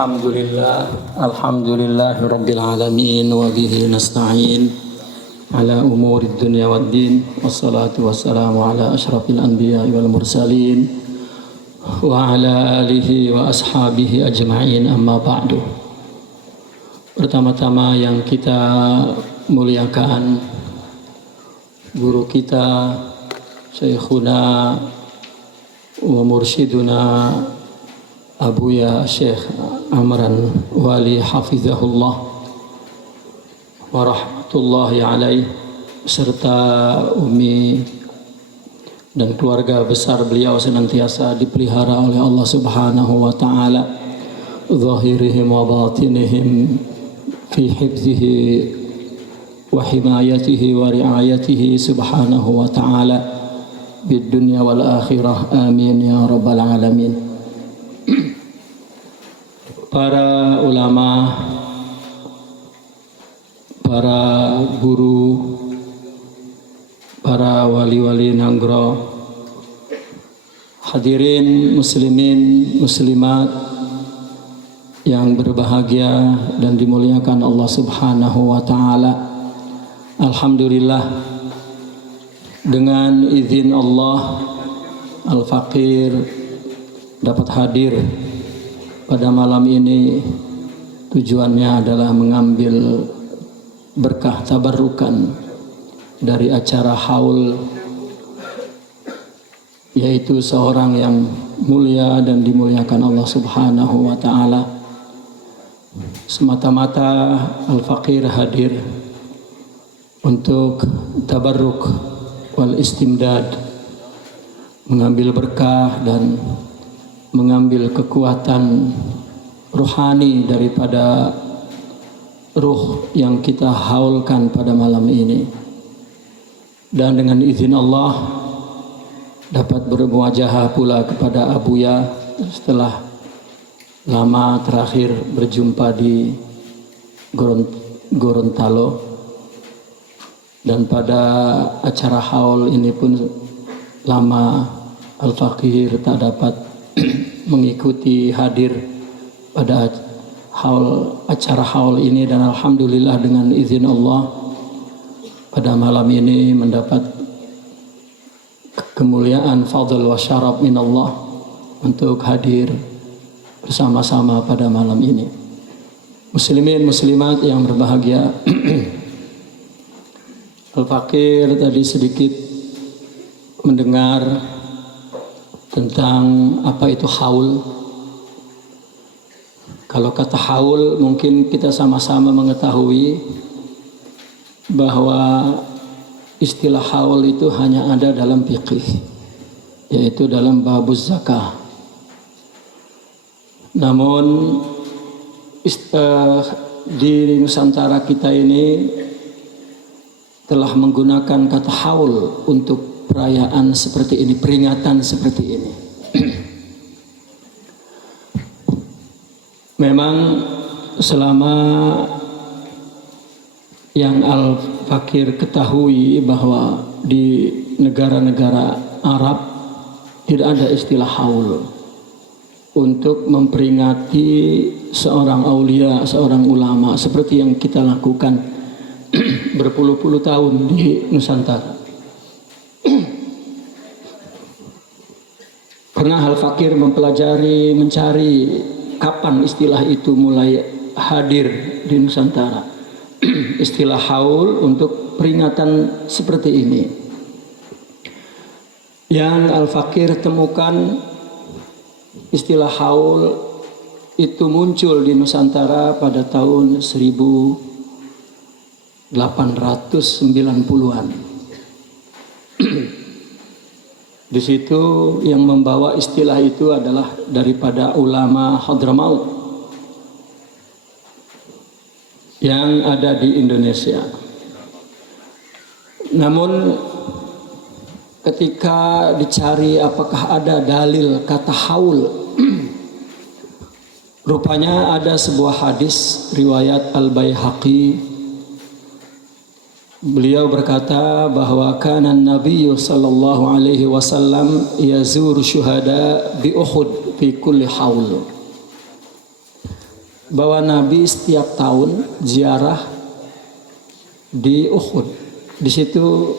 Alhamdulillahi Rabbil Alamin wa bihi nasta'in ala umuri dunya wad din wassalatu wassalamu ala asyrafil anbiya wal mursalin wa ala alihi wa ashabihi ajma'in amma ba'du. Pertama-tama yang kita muliakan guru kita Syekhuna wa mursyiduna Abuya Syekh Amran Wali Hafizahullah wa rahmatullahi alaih, serta Umi dan keluarga besar beliau senantiasa dipelihara oleh Allah Subhanahu wa ta'ala, zahirihim wa batinihim fi hifzihi wa himayatihi wa riayatihi subhanahu wa ta'ala bid dunya wal akhirah, amin ya rabbal alamin. Para ulama, para guru, para wali-wali Nanggro, hadirin muslimin muslimat yang berbahagia dan dimuliakan Allah Subhanahu wa ta'ala. Alhamdulillah, dengan izin Allah, Al-Faqir dapat hadir pada malam ini. Tujuannya adalah mengambil berkah tabarrukan dari acara haul, yaitu seorang yang mulia dan dimuliakan Allah Subhanahu wa ta'ala. Semata-mata Al-Faqir hadir untuk tabarruk wal istimdad, mengambil berkah dan mengambil kekuatan rohani daripada ruh yang kita haulkan pada malam ini. Dan dengan izin Allah dapat bermuajahah pula kepada Abuya setelah lama terakhir berjumpa di Gorontalo. Dan pada acara haul ini pun lama Al-Faqir tak dapat mengikuti hadir pada acara haul ini, dan alhamdulillah dengan izin Allah pada malam ini mendapat kemuliaan fadl wa syaraf min Allah untuk hadir bersama-sama pada malam ini. Muslimin muslimat yang berbahagia, Al-Faqir tadi sedikit mendengar tentang apa itu haul. Kalau kata haul, mungkin kita sama-sama mengetahui bahwa istilah haul itu hanya ada dalam fiqih, yaitu dalam babuz zakah. Namun di Nusantara kita ini telah menggunakan kata haul untuk perayaan seperti ini, peringatan seperti ini. Memang selama yang Al-Faqir ketahui bahwa di negara-negara Arab tidak ada istilah haul untuk memperingati seorang aulia, seorang ulama seperti yang kita lakukan berpuluh-puluh tahun di Nusantara. Pernah Al-Faqir mempelajari, mencari kapan istilah itu mulai hadir di Nusantara. Istilah haul untuk peringatan seperti ini. Yang Al-Faqir temukan istilah haul itu muncul di Nusantara pada tahun 1890-an. Di situ yang membawa istilah itu adalah daripada ulama Hadramaut yang ada di Indonesia. Namun ketika dicari apakah ada dalil kata haul, rupanya ada sebuah hadis riwayat Al-Baihaqi. Beliau berkata bahwa kana Nabi sallallahu alaihi wasallam yazur syuhada bi Uhud fi kulli haul. bahwa Nabi setiap tahun ziarah di Uhud. Di situ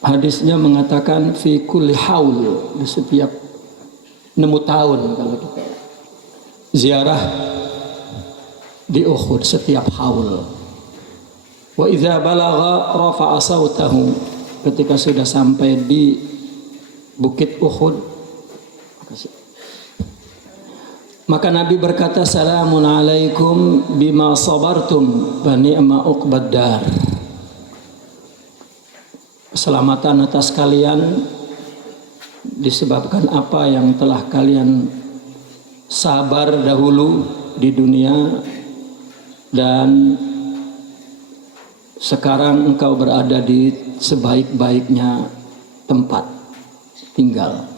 hadisnya mengatakan fi kulli haul, di setiap 6 tahun kalau kita ziarah di Uhud setiap haul. Wa idza balagha rafa'a sautahu, ketika sudah sampai di Bukit Uhud maka Nabi berkata, salamun alaikum bima sabartum wa ni'ma uqbad dar. Keselamatan atas kalian disebabkan apa yang telah kalian sabar dahulu di dunia, dan sekarang engkau berada di sebaik-baiknya tempat tinggal.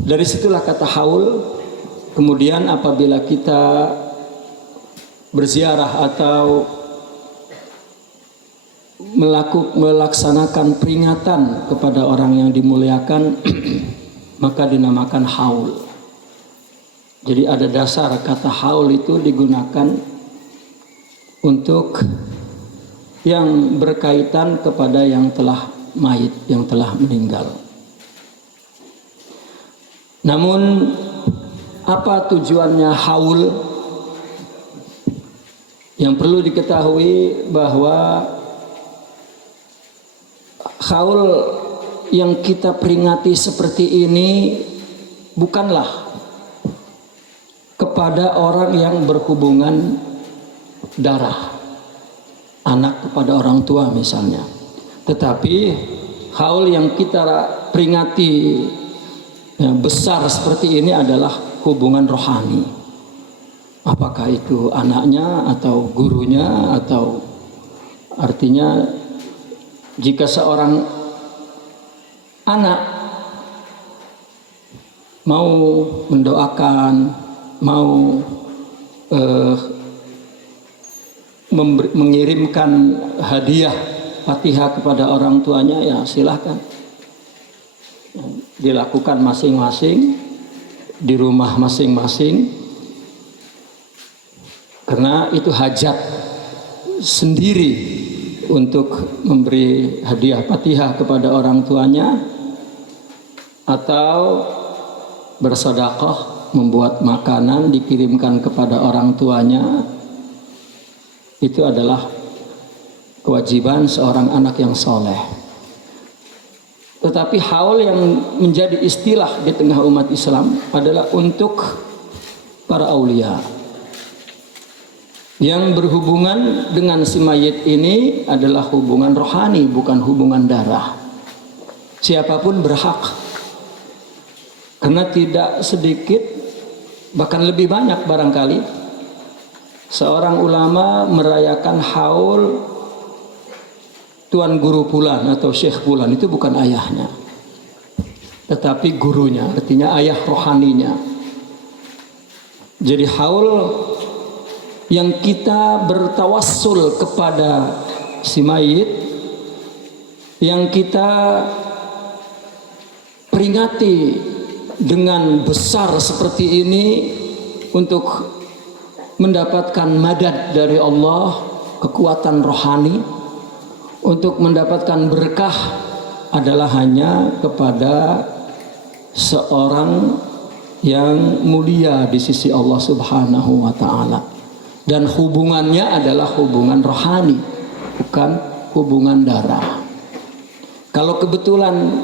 Dari situlah kata haul. Kemudian apabila kita berziarah atau melaksanakan peringatan kepada orang yang dimuliakan maka dinamakan haul. Jadi ada dasar kata haul itu digunakan untuk yang berkaitan kepada yang telah mayit, yang telah meninggal. Namun apa tujuannya haul? Yang perlu diketahui bahwa haul yang kita peringati seperti ini bukanlah kepada orang yang berhubungan darah, anak kepada orang tua misalnya. Tetapi haul yang kita peringati yang besar seperti ini adalah hubungan rohani. Apakah itu anaknya atau gurunya, atau artinya jika seorang anak mau mendoakan, mau mengirimkan hadiah Fatihah kepada orang tuanya, ya silahkan. Dilakukan masing-masing di rumah masing-masing, karena itu hajat sendiri untuk memberi hadiah Fatihah kepada orang tuanya, atau bersedekah membuat makanan dikirimkan kepada orang tuanya. Itu adalah kewajiban seorang anak yang soleh. Tetapi haul yang menjadi istilah di tengah umat Islam adalah untuk para aulia. Yang berhubungan dengan si mayit ini adalah hubungan rohani, bukan hubungan darah. Siapapun berhak. Karena tidak sedikit, bahkan lebih banyak barangkali, seorang ulama merayakan haul Tuan Guru Fulan atau Syekh Fulan. Itu bukan ayahnya, tetapi gurunya, artinya ayah rohaninya. Jadi haul yang kita bertawassul kepada si mayit, yang kita peringati dengan besar seperti ini untuk mendapatkan madad dari Allah, kekuatan rohani, untuk mendapatkan berkah, adalah hanya kepada seorang yang mulia di sisi Allah Subhanahu wa ta'ala. Dan hubungannya adalah hubungan rohani, bukan hubungan darah. Kalau kebetulan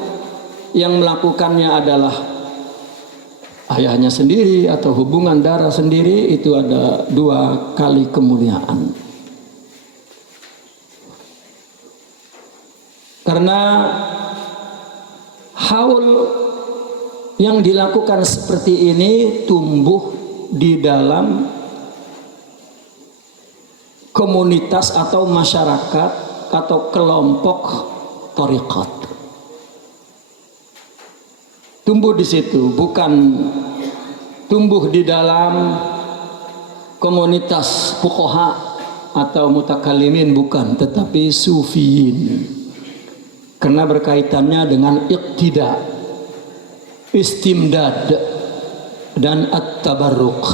yang melakukannya adalah ayahnya sendiri atau hubungan darah sendiri, itu ada 2 kali kemuliaan. Karena haul yang dilakukan seperti ini tumbuh di dalam komunitas atau masyarakat atau kelompok thariqat. Tumbuh di situ, bukan tumbuh di dalam komunitas fuqaha atau mutakallimin, bukan, tetapi sufiyin. Karena berkaitannya dengan iqtida, istimdad, dan at-tabarruk.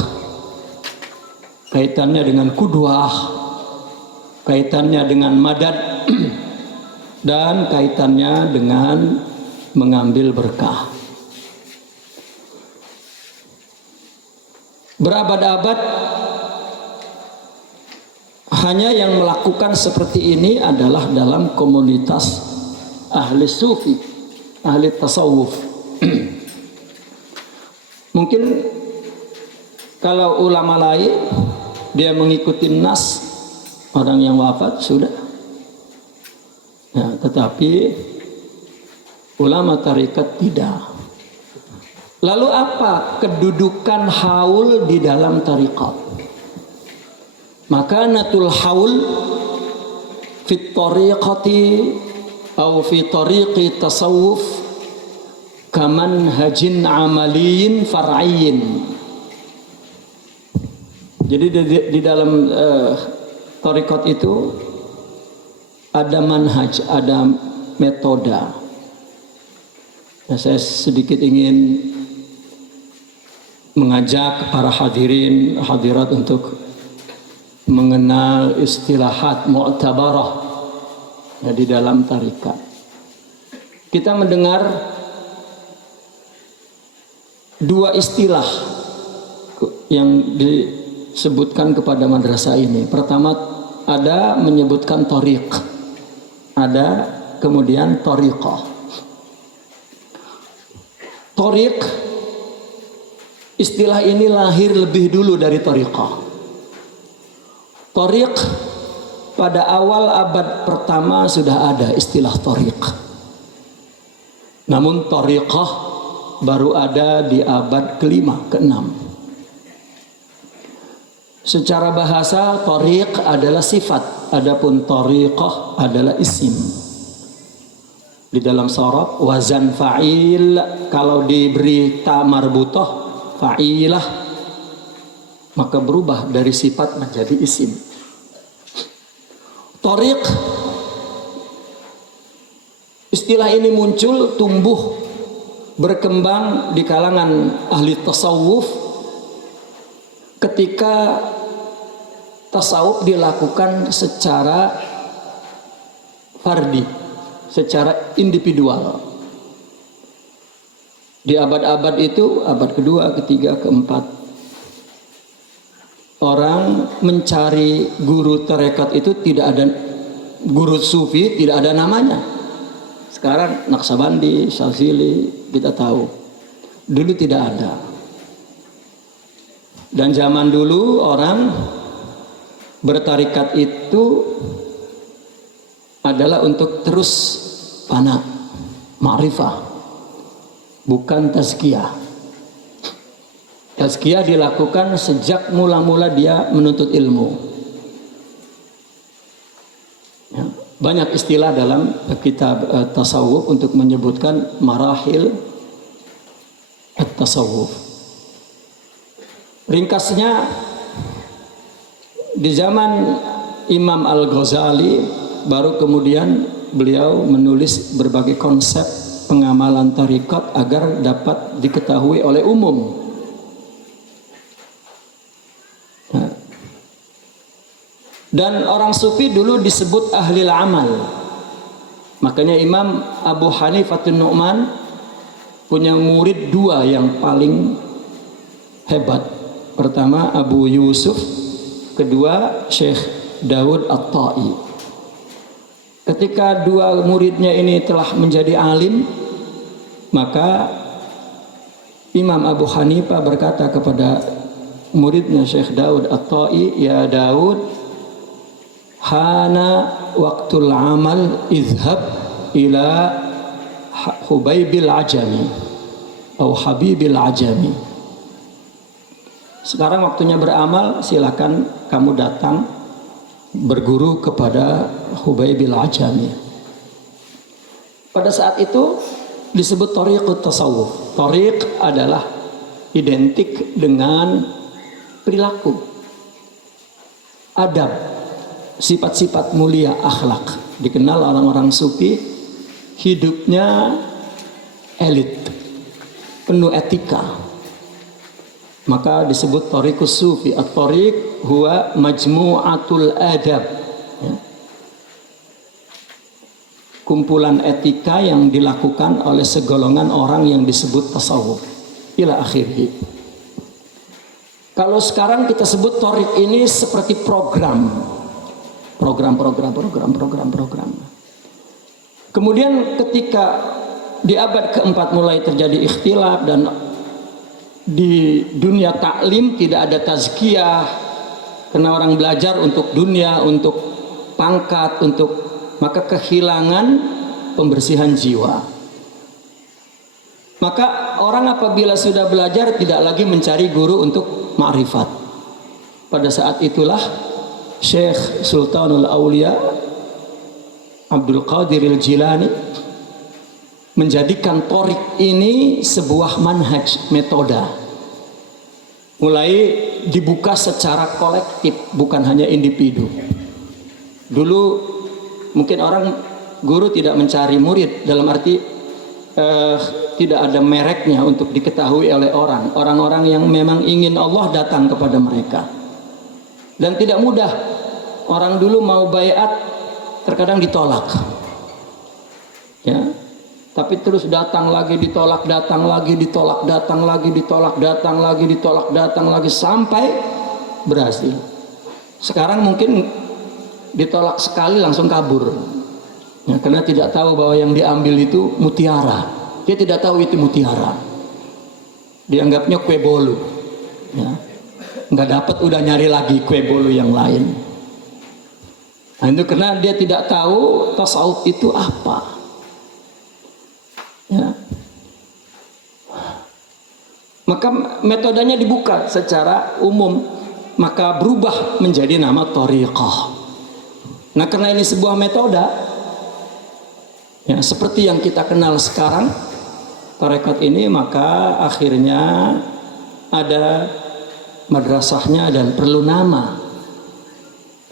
Kaitannya dengan qudwah, kaitannya dengan madad, dan kaitannya dengan mengambil berkah. Berabad-abad hanya yang melakukan seperti ini adalah dalam komunitas ahli sufi, ahli tasawuf. Mungkin kalau ulama lain dia mengikuti nas orang yang wafat sudah. Ya, tetapi ulama tarikat tidak. Lalu apa kedudukan haul di dalam tarikat? Makanatul haul fit tariqati atau fi tariqi tasawuf kaman hajin amaliyin far'iyyin. Jadi di dalam tarikat itu ada manhaj, ada metoda. Nah, saya sedikit ingin mengajak para hadirin hadirat untuk mengenal istilahat mu'tabarah ya, di dalam tarikat. Kita mendengar dua istilah yang disebutkan kepada madrasah ini. Pertama ada menyebutkan tariq, ada kemudian tariqah. Tariq, istilah ini lahir lebih dulu dari tariqah. Tariq pada awal abad pertama sudah ada istilah tariq. Namun tariqah baru ada di abad kelima, keenam. Secara bahasa tariq adalah sifat, adapun tariqah adalah isim. Di dalam sharaf wazan fa'il, kalau diberi ta marbutah fa'ilah, maka berubah dari sifat menjadi isim. Tariq, istilah ini muncul, tumbuh, berkembang di kalangan ahli tasawuf ketika tasawuf dilakukan secara fardi, secara individual. Di abad-abad itu, abad kedua, ketiga, keempat, orang mencari guru tarekat itu tidak ada, guru sufi tidak ada namanya. Sekarang Naqsabandi, Syazili kita tahu. Dulu tidak ada. Dan zaman dulu orang bertarikat itu adalah untuk terus fana, ma'rifah, bukan tazkiyah. Tazkiyah dilakukan sejak mula-mula dia menuntut ilmu. Ya, banyak istilah dalam kitab tasawuf untuk menyebutkan marahil at-tasawuf. Ringkasnya, di zaman Imam Al-Ghazali baru kemudian beliau menulis berbagai konsep pengamalan tarikat agar dapat diketahui oleh umum. Nah, dan orang sufi dulu disebut ahli amal. Makanya Imam Abu Hanifah An-Nu'man punya murid dua yang paling hebat. Pertama Abu Yusuf, kedua Syekh Daud At-Ta'i. Ketika dua muridnya ini telah menjadi alim, maka Imam Abu Hanifah berkata kepada muridnya Syekh Daud At-Ta'i, "Ya Daud, hana waktul amal, izhab ila Hubaibil Ajami atau Habibil Ajami." Sekarang waktunya beramal, silakan kamu datang berguru kepada Hubaibil Ajami. Pada saat itu disebut tariqut tasawuf. Tariq adalah identik dengan perilaku, adab, sifat-sifat mulia, akhlak. Dikenal orang-orang sufi hidupnya elit, penuh etika. maka disebut thariqus sufi. At-thariq huwa majmu'atul adab, ya. Kumpulan etika yang dilakukan oleh segolongan orang yang disebut tasawuf ila akhirih. Kalau sekarang kita sebut thariq ini seperti program. Kemudian ketika di abad keempat mulai terjadi ikhtilaf dan di dunia taklim tidak ada tazkiyah, karena orang belajar untuk dunia, untuk pangkat, maka kehilangan pembersihan jiwa. Maka orang apabila sudah belajar tidak lagi mencari guru untuk ma'rifat. Pada saat itulah Syekh Sultanul Aulia Abdul Qadir Al-Jilani menjadikan thariq ini sebuah manhaj, metode. Mulai dibuka secara kolektif, bukan hanya individu. Dulu mungkin guru tidak mencari murid, dalam arti tidak ada mereknya untuk diketahui oleh orang. Orang-orang yang memang ingin Allah datang kepada mereka. Dan tidak mudah. Orang dulu mau baiat terkadang ditolak. Ya. Tapi terus datang lagi ditolak, datang lagi ditolak, datang lagi ditolak, datang lagi ditolak, datang lagi sampai berhasil. Sekarang mungkin ditolak sekali langsung kabur. Ya, karena tidak tahu bahwa yang diambil itu mutiara. Dia tidak tahu itu mutiara. Dianggapnya kue bolu. Ya. Nggak dapat, udah nyari lagi kue bolu yang lain. Nah, itu karena dia tidak tahu tasawuf itu apa. Ya. Maka metodenya dibuka secara umum, maka berubah menjadi nama thariqah. Nah, karena ini sebuah metode, ya, seperti yang kita kenal sekarang, tarekat ini, maka akhirnya ada madrasahnya dan perlu nama.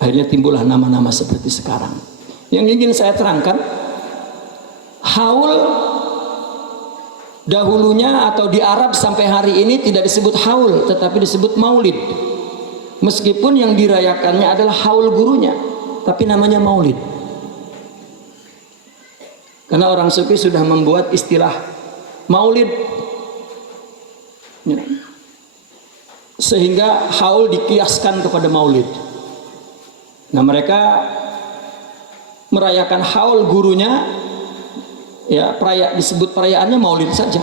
Akhirnya timbullah nama-nama seperti sekarang. Yang ingin saya terangkan, haul dahulunya atau di Arab sampai hari ini tidak disebut haul, tetapi disebut maulid. Meskipun yang dirayakannya adalah haul gurunya, tapi namanya maulid. Karena orang sufi sudah membuat istilah maulid, ya, sehingga haul dikiaskan kepada maulid. Nah, mereka merayakan haul gurunya, ya, disebut perayaannya maulid saja.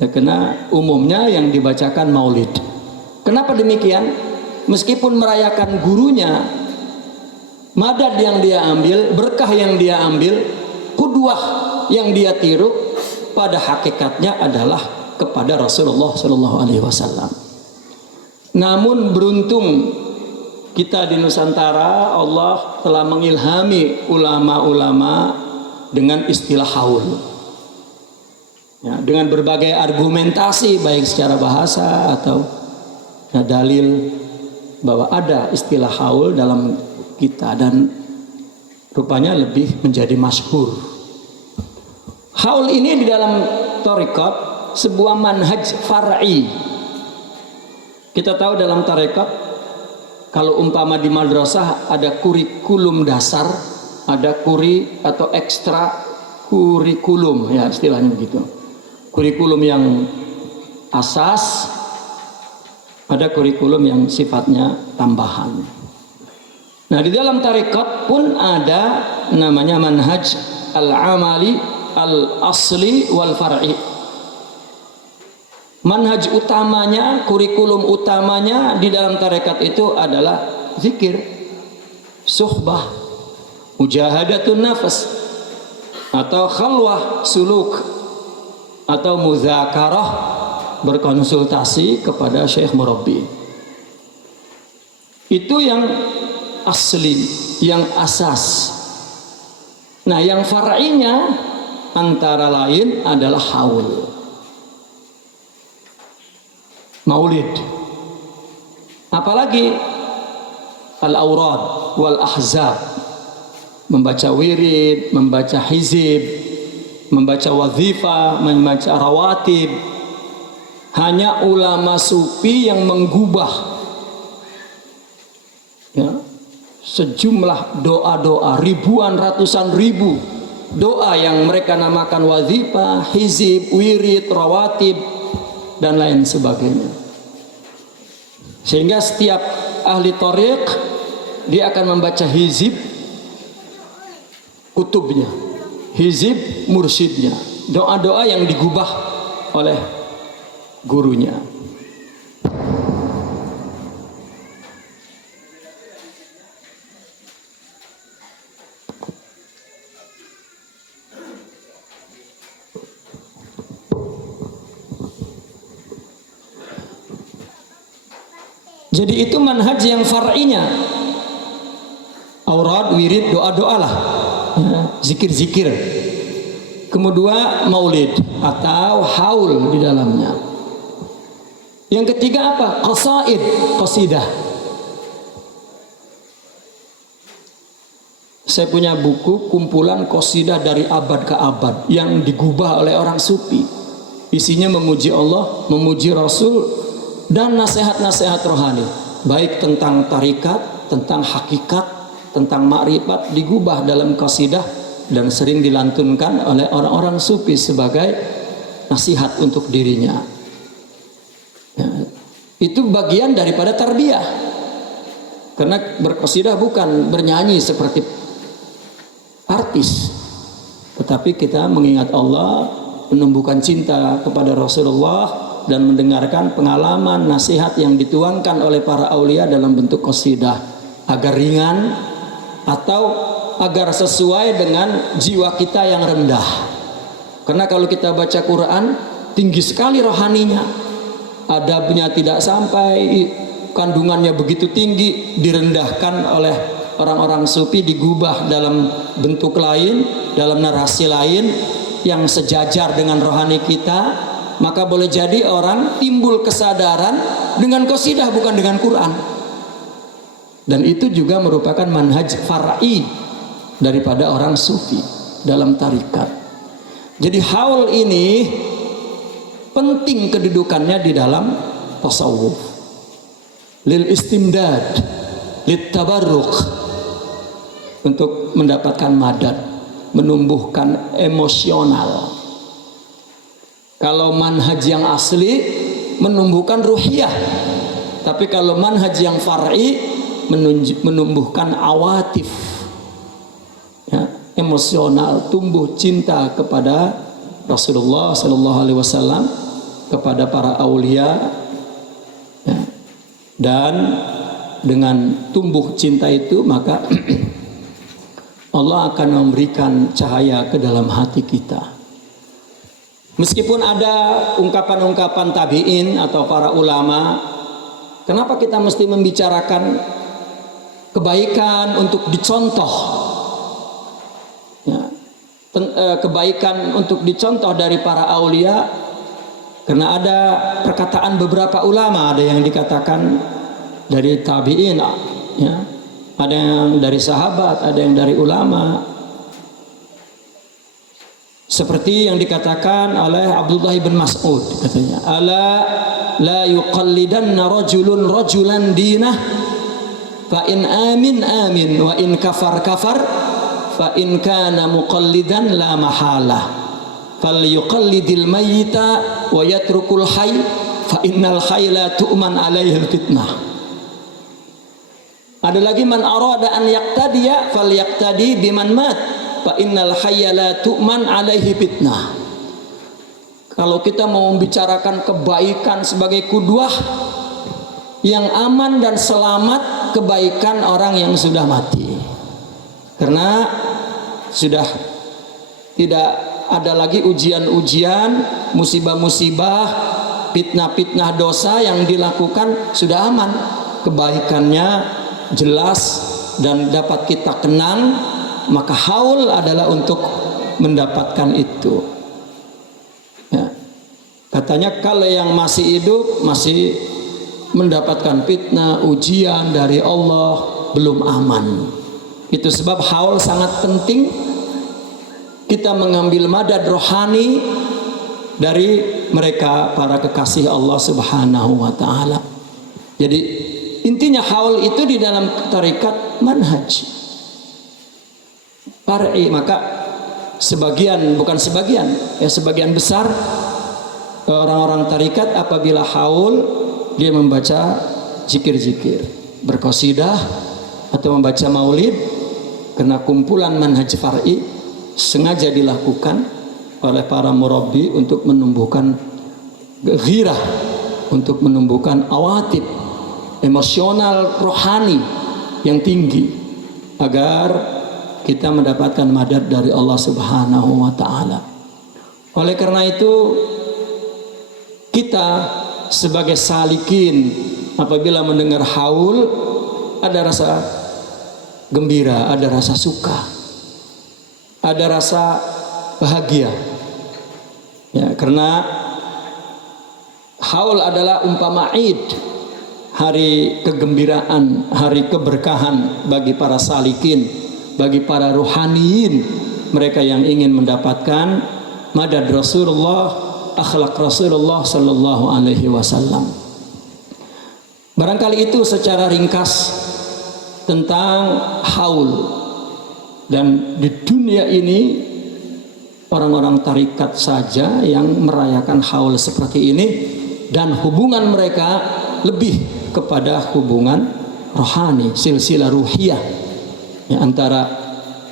Ya, karena umumnya yang dibacakan maulid. Kenapa demikian? Meskipun merayakan gurunya, madad yang dia ambil, berkah yang dia ambil, qudwah yang dia tiru, pada hakikatnya adalah kepada Rasulullah SAW. Namun beruntung kita di Nusantara, Allah telah mengilhami ulama-ulama dengan istilah haul, ya, dengan berbagai argumentasi baik secara bahasa atau, ya, dalil bahwa ada istilah haul dalam kita, dan rupanya lebih menjadi masyhur. Haul ini di dalam tarekat sebuah manhaj far'i. Kita tahu dalam tarekat, kalau umpama di madrasah ada kurikulum dasar, ada atau ekstra kurikulum, ya istilahnya begitu. Kurikulum yang asas, ada kurikulum yang sifatnya tambahan. Nah, di dalam tarekat pun ada namanya manhaj al-amali, al-asli, wal far'i. Manhaj utamanya, kurikulum utamanya di dalam tarekat itu adalah zikir, suhbah, mujahadatun nafas, atau khalwah suluk, atau muzakarah, berkonsultasi kepada syekh murabbi. Itu yang asli, yang asas. Nah, yang far'inya antara lain adalah haul, maulid, apalagi al-aurad wal ahzab, membaca wirid, membaca hizib, membaca wazifah, membaca rawatib. Hanya ulama sufi yang menggubah ya, sejumlah doa-doa, ribuan, ratusan ribu doa yang mereka namakan wazifah, hizib, wirid, rawatib, dan lain sebagainya. Sehingga setiap ahli thariq dia akan membaca hizib kutubnya, hizib mursyidnya, doa-doa yang digubah oleh gurunya. Jadi itu manhaj yang far'inya, aurad, wirid, doa-doa lah, zikir-zikir. Kemudian maulid atau haul di dalamnya. Yang ketiga apa? Qasaid, qasidah. Saya punya buku kumpulan qasidah dari abad ke abad yang digubah oleh orang sufi. Isinya memuji Allah, memuji Rasul, dan nasihat-nasihat rohani, baik tentang tarikat, tentang hakikat, tentang makrifat, digubah dalam qasidah dan sering dilantunkan oleh orang-orang sufi sebagai nasihat untuk dirinya. Ya, itu bagian daripada tarbiyah. Karena berqasidah bukan bernyanyi seperti artis, tetapi kita mengingat Allah, menumbuhkan cinta kepada Rasulullah, dan mendengarkan pengalaman nasihat yang dituangkan oleh para aulia dalam bentuk qasidah, agar ringan atau agar sesuai dengan jiwa kita yang rendah. Karena kalau kita baca Quran tinggi sekali rohaninya, adabnya tidak sampai, kandungannya begitu tinggi, direndahkan oleh orang-orang sufi, digubah dalam bentuk lain, dalam narasi lain yang sejajar dengan rohani kita. Maka boleh jadi orang timbul kesadaran dengan qasidah, bukan dengan Quran. Dan itu juga merupakan manhaj far'i daripada orang sufi dalam tarikat. Jadi haul ini penting kedudukannya di dalam tasawuf, lil istimdad, lit tabarruk, untuk mendapatkan madad, menumbuhkan emosional. Kalau manhaj yang asli menumbuhkan ruhiyah, tapi kalau manhaj yang far'i menumbuhkan awatif, ya, emosional, tumbuh cinta kepada Rasulullah Sallallahu Alaihi Wasallam, kepada para aulia, ya. Dan dengan tumbuh cinta itu maka Allah akan memberikan cahaya ke dalam hati kita. Meskipun ada ungkapan-ungkapan tabi'in atau para ulama, kenapa kita mesti membicarakan kebaikan untuk dicontoh, ya, kebaikan untuk dicontoh dari para aulia? Karena ada perkataan beberapa ulama, ada yang dikatakan dari tabi'in, ya, ada yang dari sahabat, ada yang dari ulama. Seperti yang dikatakan oleh Abdullah bin Mas'ud, katanya, ala la yuqallidanna rajulun rajulan dinah fa in amin amin wa in kafar kafar fa in kana muqallidan la mahalah fal yuqallidil mayyita wa yatrukul hayy fa innal hayy la tu'man alaihi fitnah. Ada lagi, man arada an yaqtadiya fal yaqtadi biman mat fa innal hayya la tu'man alaihi fitnah. Kalau kita mau membicarakan kebaikan sebagai kudwah, yang aman dan selamat kebaikan orang yang sudah mati. Karena sudah tidak ada lagi ujian-ujian, musibah-musibah, fitnah-fitnah dosa yang dilakukan, sudah aman. Kebaikannya jelas dan dapat kita kenang, maka haul adalah untuk mendapatkan itu. Ya. Katanya kalau yang masih hidup masih mendapatkan fitnah, ujian dari Allah, belum aman. Itu sebab haul sangat penting. Kita mengambil madad rohani dari mereka para kekasih Allah Subhanahu wa taala. Jadi intinya haul itu di dalam tarekat manhaj far'i. Maka sebagian, bukan sebagian, ya sebagian besar orang-orang tarekat apabila haul dia membaca zikir-zikir, berqasidah atau membaca maulid, karena kumpulan manhaj far'i sengaja dilakukan oleh para murabbi untuk menumbuhkan ghirah, untuk menumbuhkan awatif emosional rohani yang tinggi agar kita mendapatkan madad dari Allah Subhanahu wa taala. Oleh karena itu kita sebagai salikin apabila mendengar haul ada rasa gembira, ada rasa suka, ada rasa bahagia. Ya, karena haul adalah umpama Id, hari kegembiraan, hari keberkahan bagi para salikin, bagi para ruhaniyin, mereka yang ingin mendapatkan madad Rasulullah, akhlak Rasulullah sallallahu alaihi wasallam. Barangkali itu secara ringkas tentang haul. Dan di dunia ini orang-orang tarikat saja yang merayakan haul seperti ini, dan hubungan mereka lebih kepada hubungan rohani, silsilah ruhiyah, ya, antara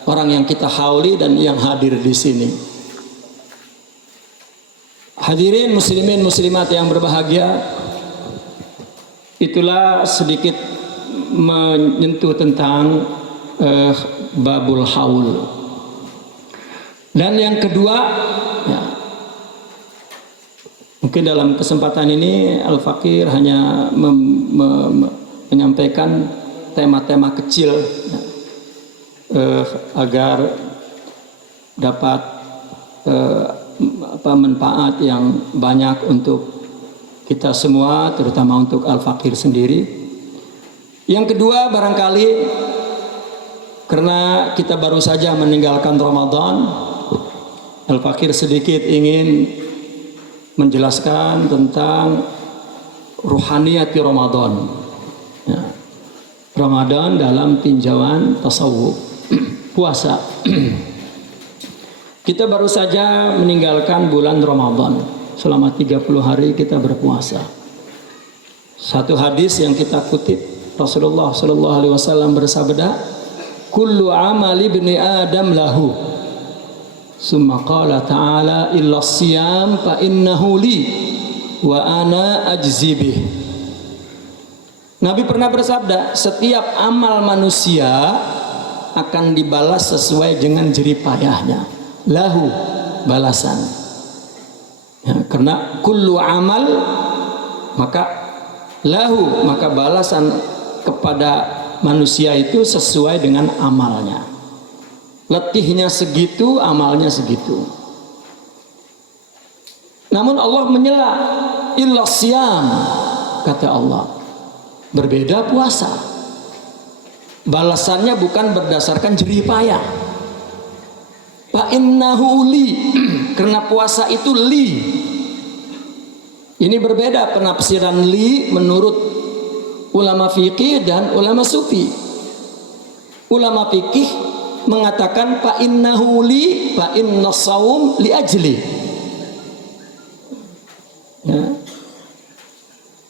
orang yang kita hauli dan yang hadir di sini. Hadirin muslimin muslimat yang berbahagia, itulah sedikit menyentuh tentang babul haul. Dan yang kedua, ya, mungkin dalam kesempatan ini Al-Fakir hanya menyampaikan tema-tema kecil, ya, agar dapat manfaat yang banyak untuk kita semua, terutama untuk Al-Fakir sendiri. Yang kedua, barangkali karena kita baru saja meninggalkan Ramadan, Al-Fakir sedikit ingin menjelaskan tentang ruhaniyati Ramadan, ya. Ramadan dalam tinjauan tasawuf, puasa. Kita baru saja meninggalkan bulan Ramadan. Selama 30 hari kita berpuasa. Satu hadis yang kita kutip, Rasulullah sallallahu alaihi wasallam bersabda, "Kullu amali ibni Adam lahu." Summa qala ta'ala illa siyam fa innahu li wa ana ajzi bih. Nabi pernah bersabda, setiap amal manusia akan dibalas sesuai dengan jerih payahnya. Lahu, balasan. Ya, karena kullu amal, maka lahu, maka balasan kepada manusia itu sesuai dengan amalnya. Letihnya segitu, amalnya segitu. Namun Allah menyela, illa siyam, kata Allah. Berbeda puasa. Balasannya bukan berdasarkan jerih payah. Fa innahu li, karena puasa itu li. Ini berbeda penafsiran li menurut ulama fikih dan ulama sufi. Ulama fikih mengatakan fa innahu li, fa inna shaum li ajli. Ya.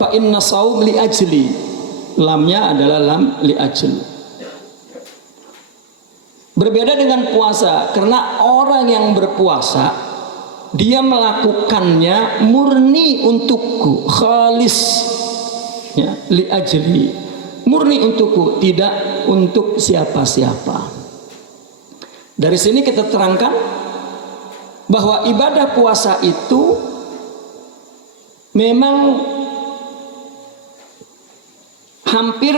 Fa inna shaum li ajli. Lamnya adalah lam li ajli. Berbeda dengan puasa, karena orang yang berpuasa dia melakukannya murni untukku, khalis, ya, li ajli, murni untukku, tidak untuk siapa-siapa. Dari sini kita terangkan bahwa ibadah puasa itu memang hampir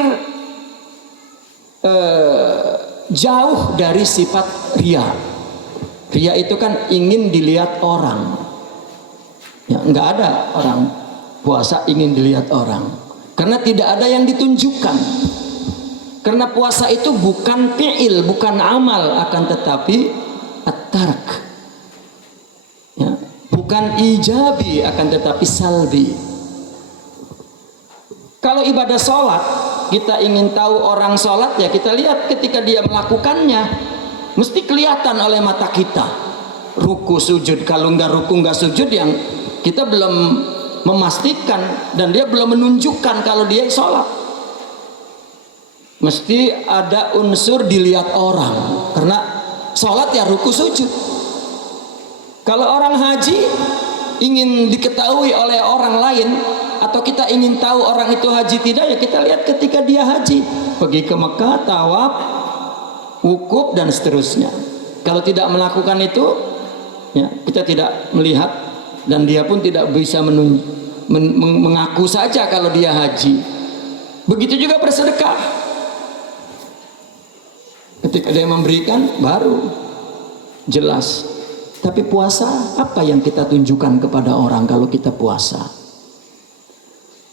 jauh dari sifat riya. Riya itu kan ingin dilihat orang. Ya, nggak ada orang puasa ingin dilihat orang, karena tidak ada yang ditunjukkan. Karena puasa itu bukan fi'il, bukan amal, akan tetapi at-tark. Ya, bukan bukan ijabi akan tetapi salbi. Kalau ibadah sholat, kita ingin tahu orang sholat, ya kita lihat ketika dia melakukannya, mesti kelihatan oleh mata kita. Ruku sujud, kalau nggak ruku nggak sujud, yang kita belum memastikan dan dia belum menunjukkan kalau dia sholat. Mesti ada unsur dilihat orang, karena sholat ya ruku sujud. Kalau orang haji ingin diketahui oleh orang lain, atau kita ingin tahu orang itu haji tidak, ya kita lihat ketika dia haji, pergi ke Mekah, tawaf, wukuf dan seterusnya. Kalau tidak melakukan itu, ya kita tidak melihat, dan dia pun tidak bisa mengaku saja kalau dia haji. Begitu juga bersedekah, ketika dia memberikan baru jelas. Tapi puasa, apa yang kita tunjukkan kepada orang kalau kita puasa?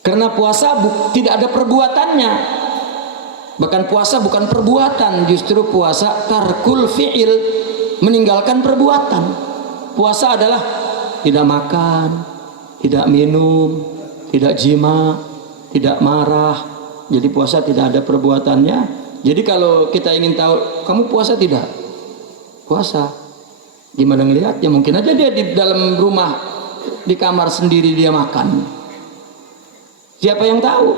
Karena puasa tidak ada perbuatannya. Bahkan puasa bukan perbuatan, justru puasa tarkul fi'il, meninggalkan perbuatan. Puasa adalah tidak makan, tidak minum, tidak jima, tidak marah. Jadi puasa tidak ada perbuatannya. Jadi kalau kita ingin tahu, kamu puasa tidak? Puasa. Gimana ngelihatnya? Mungkin aja dia di dalam rumah, di kamar sendiri dia makan. Siapa yang tahu?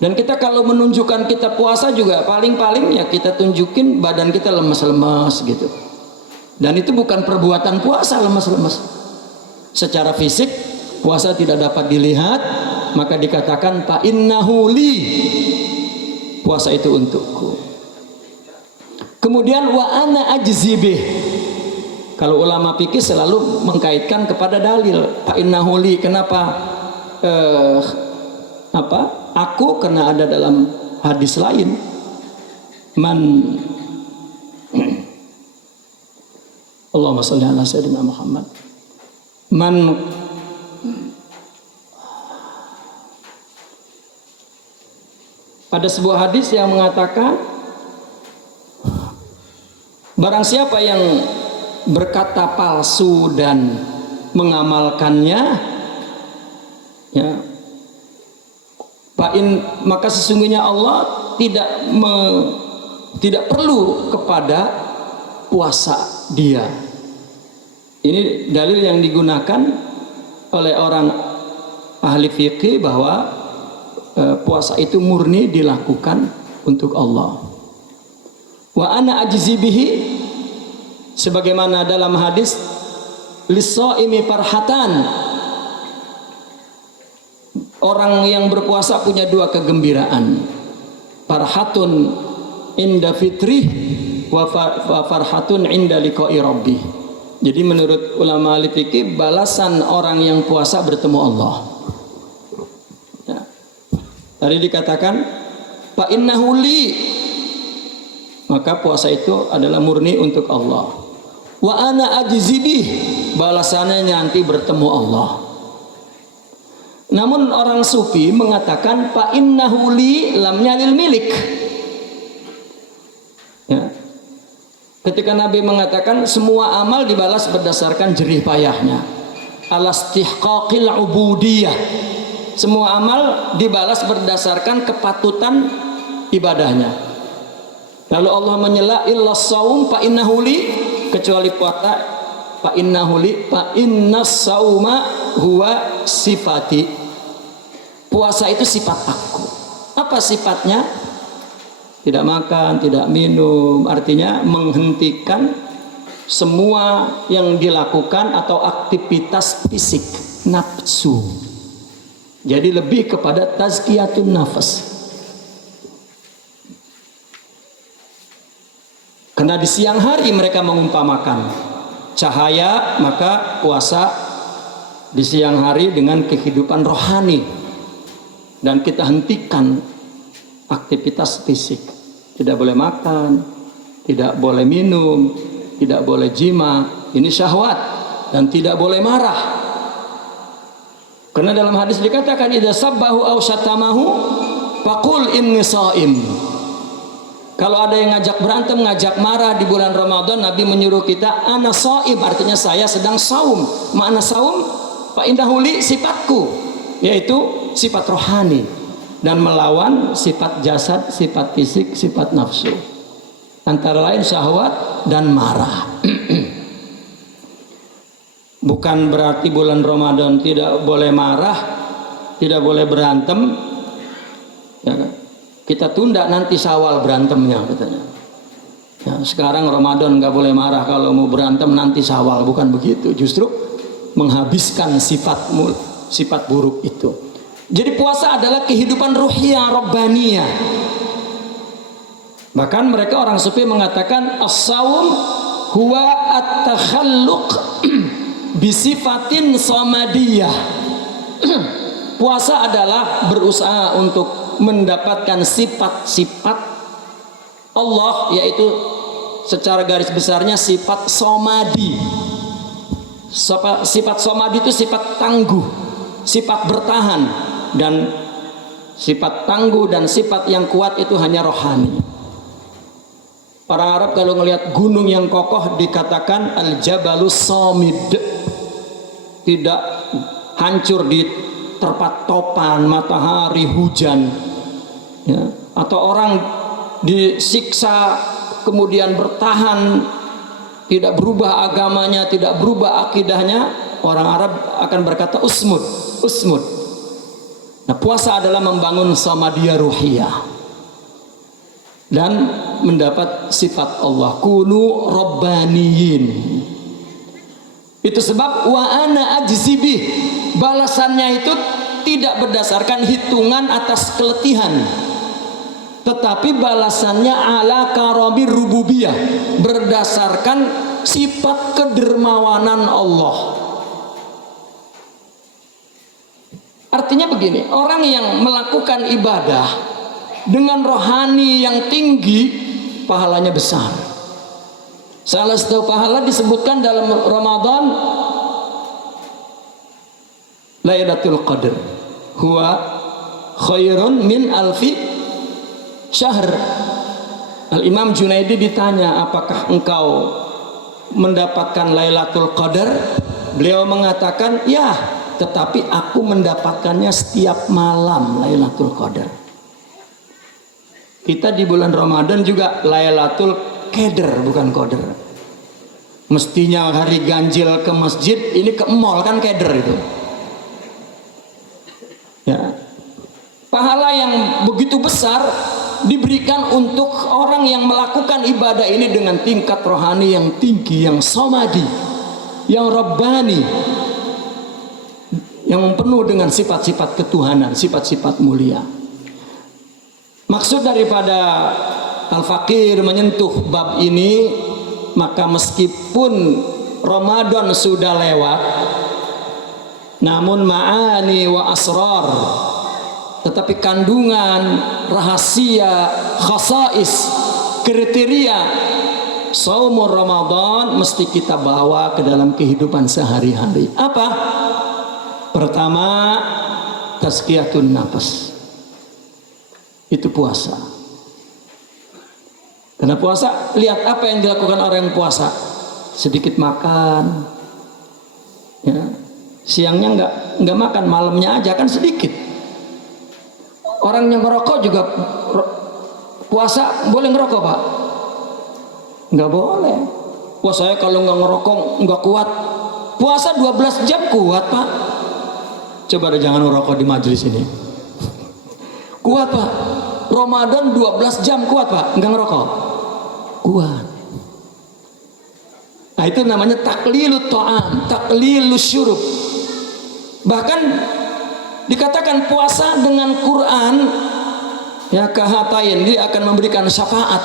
Dan kita kalau menunjukkan kita puasa juga paling-paling ya kita tunjukin badan kita lemes-lemes gitu. Dan itu bukan perbuatan puasa lemes-lemes. Secara fisik puasa tidak dapat dilihat, maka dikatakan fa innahu li. Puasa itu untukku. Kemudian wa ana ajzibih. Kalau ulama fikih selalu mengkaitkan kepada dalil. Fa innahu li, kenapa aku? Karena ada dalam hadis lain, man Allahumma shalli ala sayyidina Muhammad, man ada sebuah hadis yang mengatakan, barang siapa yang berkata palsu dan mengamalkannya, ya, maka sesungguhnya Allah tidak perlu kepada puasa dia. Ini dalil yang digunakan oleh orang ahli fikih bahwa puasa itu murni dilakukan untuk Allah. Wa ana ajzi bihi, sebagaimana dalam hadis, lis-shaimi farhatan, orang yang berpuasa punya dua kegembiraan, farhatun inda fitrih wa farhatun inda liqa'i rabbih. Jadi menurut ulama ahli fikih, balasan orang yang puasa bertemu Allah. Ya. Tadi dikatakan fa innahu li, maka puasa itu adalah murni untuk Allah. Wa ana ajzibih, balasannya nanti bertemu Allah. Namun orang sufi mengatakan fa innahu li lamnya lil milik. Ya. Ketika Nabi mengatakan semua amal dibalas berdasarkan jerih payahnya, alastihqaqil ubudiyah, semua amal dibalas berdasarkan kepatutan ibadahnya. Lalu Allah menyela illas saum fa innahu li, kecuali puasa fa innahu li, fa innas sauma huwa sifati, puasa itu sifat aku. Apa sifatnya? Tidak makan, tidak minum, artinya menghentikan semua yang dilakukan atau aktivitas fisik, nafsu. Jadi lebih kepada tazkiyatun nafas. Karena di siang hari mereka mengumpamakan cahaya, maka puasa di siang hari dengan kehidupan rohani, dan kita hentikan aktivitas fisik. Tidak boleh makan, tidak boleh minum, tidak boleh jima, ini syahwat, dan tidak boleh marah. Karena dalam hadis dikatakan idza sabbahu aw syatamahu faqul inni shaim. Kalau ada yang ngajak berantem, ngajak marah di bulan Ramadan, Nabi menyuruh kita ana shaim, artinya saya sedang saum. Makna saum fa indahuli sifatku, yaitu sifat rohani, dan melawan sifat jasad, sifat fisik, sifat nafsu, antara lain syahwat dan marah. Bukan berarti bulan Ramadan tidak boleh marah, tidak boleh berantem, ya kan? Kita tunda nanti Syawal berantemnya katanya. Ya, sekarang Ramadan nggak boleh marah, kalau mau berantem nanti Syawal. Bukan begitu, justru menghabiskan sifat buruk itu. Jadi puasa adalah kehidupan ruhiyah rabbaniyah. Bahkan mereka orang sufi mengatakan as-saum huwa at-takhalluq bisifatin samadiyah. Puasa adalah berusaha untuk mendapatkan sifat-sifat Allah, yaitu secara garis besarnya sifat somadi. Sifat somadi itu sifat tangguh, sifat bertahan, dan sifat tangguh dan sifat yang kuat itu hanya rohani. Orang Arab kalau melihat gunung yang kokoh dikatakan al-jabalus somid, tidak hancur di terpat topan, matahari, hujan, ya. Atau orang disiksa kemudian bertahan, tidak berubah agamanya, tidak berubah akidahnya, orang Arab akan berkata usmud, usmud. Nah, puasa adalah membangun samadiyah ruhiyah dan mendapat sifat Allah, kunu rabbaniyin. Itu sebab wa ana ajzibih, balasannya itu tidak berdasarkan hitungan atas keletihan, tetapi balasannya ala karomir rububiyah, berdasarkan sifat kedermawanan Allah. Artinya begini, orang yang melakukan ibadah dengan rohani yang tinggi, pahalanya besar. Salah satu pahala disebutkan dalam Ramadan, Lailatul Qadar huwa khairun min alfi syahr. Al-Imam Junaidi ditanya, apakah engkau mendapatkan Lailatul Qadar? Beliau mengatakan, ya, tetapi aku mendapatkannya setiap malam Lailatul Qadar. Kita di bulan Ramadan juga Lailatul Qadar, bukan Qadar. Mestinya hari ganjil ke masjid, ini ke mall kan Qadar itu. Ya. Pahala yang begitu besar diberikan untuk orang yang melakukan ibadah ini dengan tingkat rohani yang tinggi, yang somadi, yang rabbani, yang penuh dengan sifat-sifat ketuhanan, sifat-sifat mulia. Maksud daripada Al-Fakir menyentuh bab ini, maka meskipun Ramadan sudah lewat, namun ma'ani wa asrar, tetapi kandungan, rahasia, khasais, kriteria saumur Ramadan mesti kita bawa ke dalam kehidupan sehari-hari. Apa? Pertama, tazkiyatun nafas. Itu puasa. Karena puasa, lihat apa yang dilakukan orang yang puasa. Sedikit makan, ya. Siangnya nggak makan, malamnya aja kan sedikit. Orang yang ngerokok juga puasa boleh ngerokok, Pak? Nggak boleh. Wah, saya kalau nggak ngerokok nggak kuat. Puasa 12 jam kuat, Pak. Coba deh jangan ngerokok di majelis ini. Kuat, Pak. Ramadan 12 jam kuat, Pak. Nggak ngerokok. Kuat. Nah, itu namanya taklilut ta'am, taklilus syurub. Bahkan dikatakan puasa dengan Quran, ya, kahatain, dia akan memberikan syafaat.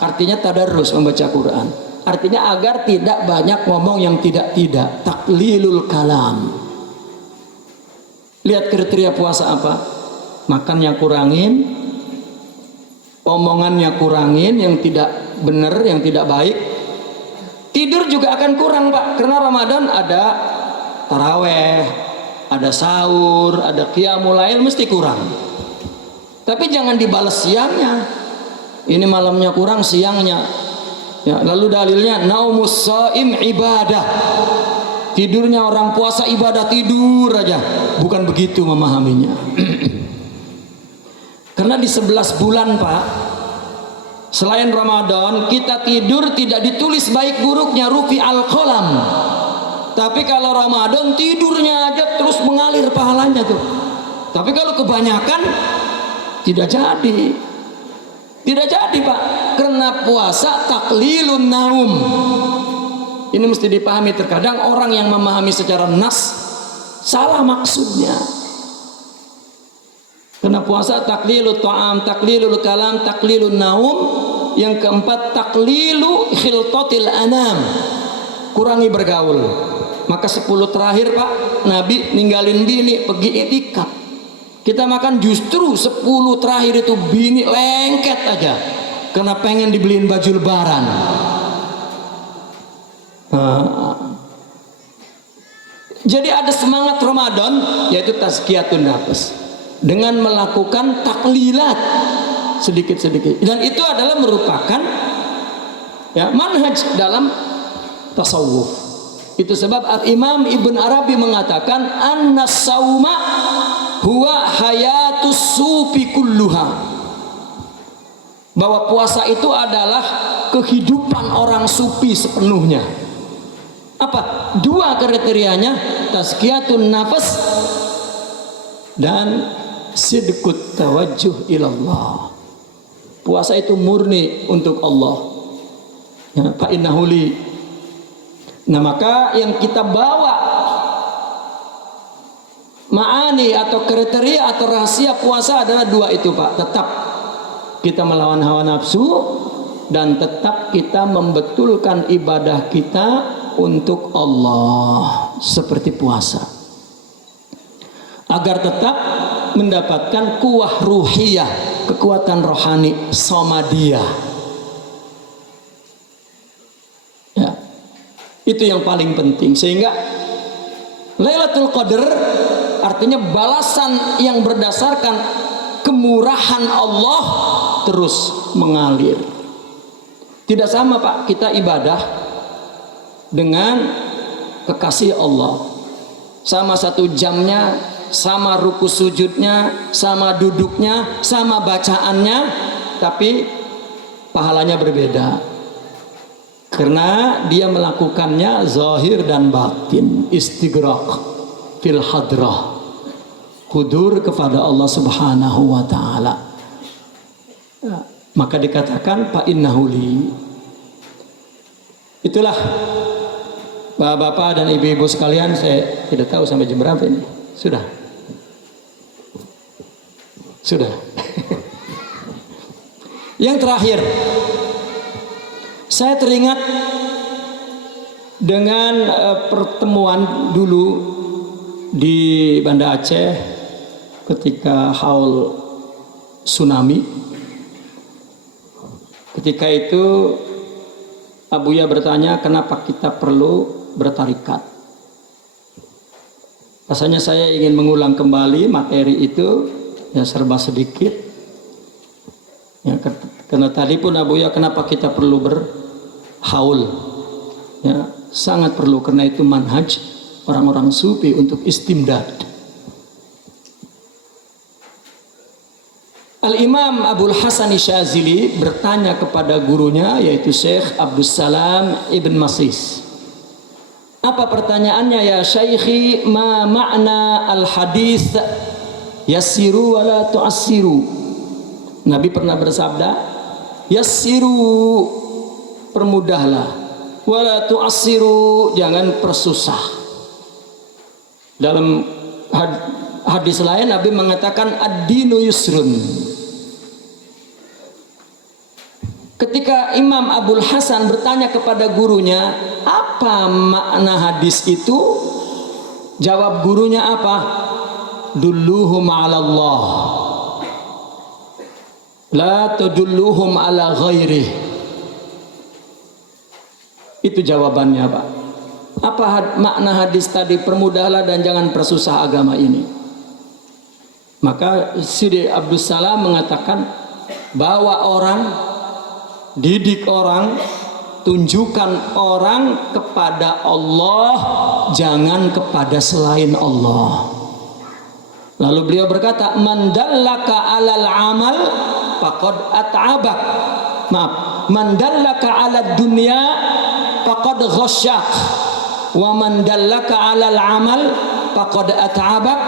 Artinya tadarrus, membaca Quran. Artinya agar tidak banyak ngomong yang tidak-tidak. Taklilul kalam. Lihat kriteria puasa apa? Makannya kurangin, omongannya kurangin, yang tidak benar, yang tidak baik. Tidur juga akan kurang, Pak, karena Ramadan ada taraweh, ada sahur, ada qiyamul lail, mesti kurang. Tapi jangan dibalas siangnya. Ini malamnya kurang, siangnya. Ya, lalu dalilnya naumus shaim ibadah. Tidurnya orang puasa ibadah, tidur aja. Bukan begitu memahaminya. Karena di 11 bulan Pak, selain Ramadan, kita tidur tidak ditulis baik buruknya, rufi al-qalam. Tapi kalau Ramadan tidurnya aja terus mengalir pahalanya tuh. Tapi kalau kebanyakan tidak jadi. Tidak jadi Pak. Karena puasa taklilun naum. Ini mesti dipahami. Terkadang orang yang memahami secara nas salah maksudnya. Karena puasa taklilu ta'am, taklilul kalam, taklilun naum. Yang keempat taklilu khiltatil anam, kurangi bergaul. Maka 10 terakhir Pak, Nabi ninggalin bini pergi iktikaf. Kita makan justru 10 terakhir itu bini lengket aja karena pengen dibeliin baju lebaran. Jadi ada semangat Ramadan, yaitu tazkiyatun nafs, dengan melakukan taklilat sedikit-sedikit, dan itu adalah merupakan ya manhaj dalam tasawuf. Itu sebab Al-Imam Ibn Arabi mengatakan annas sauma huwa hayatus sufi kulluha, bahwa puasa itu adalah kehidupan orang sufi sepenuhnya. Apa? 2 kriterianya, tazkiyatun nafas dan sidqut tawajjuh ilallah. Puasa itu murni untuk Allah. Ya, fa innahu li. Nah, maka yang kita bawa ma'ani atau kriteria atau rahasia puasa adalah 2 itu Pak. Tetap kita melawan hawa nafsu dan tetap kita membetulkan ibadah kita untuk Allah seperti puasa, agar tetap mendapatkan kuwah ruhiyah, kekuatan rohani, somadiyah. Ya, itu yang paling penting. Sehingga Lailatul Qadar artinya balasan yang berdasarkan kemurahan Allah terus mengalir. Tidak sama Pak kita ibadah dengan kekasih Allah, sama 1 jamnya, sama ruku sujudnya, sama duduknya, sama bacaannya, tapi pahalanya berbeda. Karena dia melakukannya zahir dan batin, istighraq fil hadrah, hudur kepada Allah Subhanahu wa taala. Maka dikatakan fa innahu li. Itulah Bapak-bapak dan ibu-ibu sekalian, saya tidak tahu sampai jam berapa ini. Sudah. Yang terakhir, saya teringat dengan pertemuan dulu di Banda Aceh ketika haul tsunami. Ketika itu Abuya bertanya, kenapa kita perlu bertarikat? Rasanya saya ingin mengulang kembali materi itu, ya serba sedikit. Ya, karena tadi pun Abuya, kenapa kita perlu berhaul? Ya, sangat perlu, karena itu manhaj orang-orang sufi untuk istimdad. Al-Imam Abul Hasan Syazili bertanya kepada gurunya, yaitu Syekh Abdus Salam Ibn Masis. Apa pertanyaannya? Ya Syekhi, ma makna al-hadis yassiru wa la tu'assiru? Nabi pernah bersabda, yassiru, permudahlah, wa la tu'assiru, jangan persusah. Dalam hadis lain Nabi mengatakan ad-dinu yusrun. Ketika Imam Abul Hasan bertanya kepada gurunya, apa makna hadis itu? Jawab gurunya apa? Dulluhum 'ala Allah, la tudulluhum 'ala ghairih. Itu jawabannya Pak. Apa makna hadis tadi? Permudahlah dan jangan persusah agama ini. Maka Sidi Abdus Salam mengatakan bahwa orang didik orang, tunjukkan orang kepada Allah, jangan kepada selain Allah. Lalu beliau berkata, man dallaka 'alal amal faqad at'abak. Maaf, man dallaka 'alad dunya faqad ghasyak. Wa man dallaka 'alal amal faqad at'abak.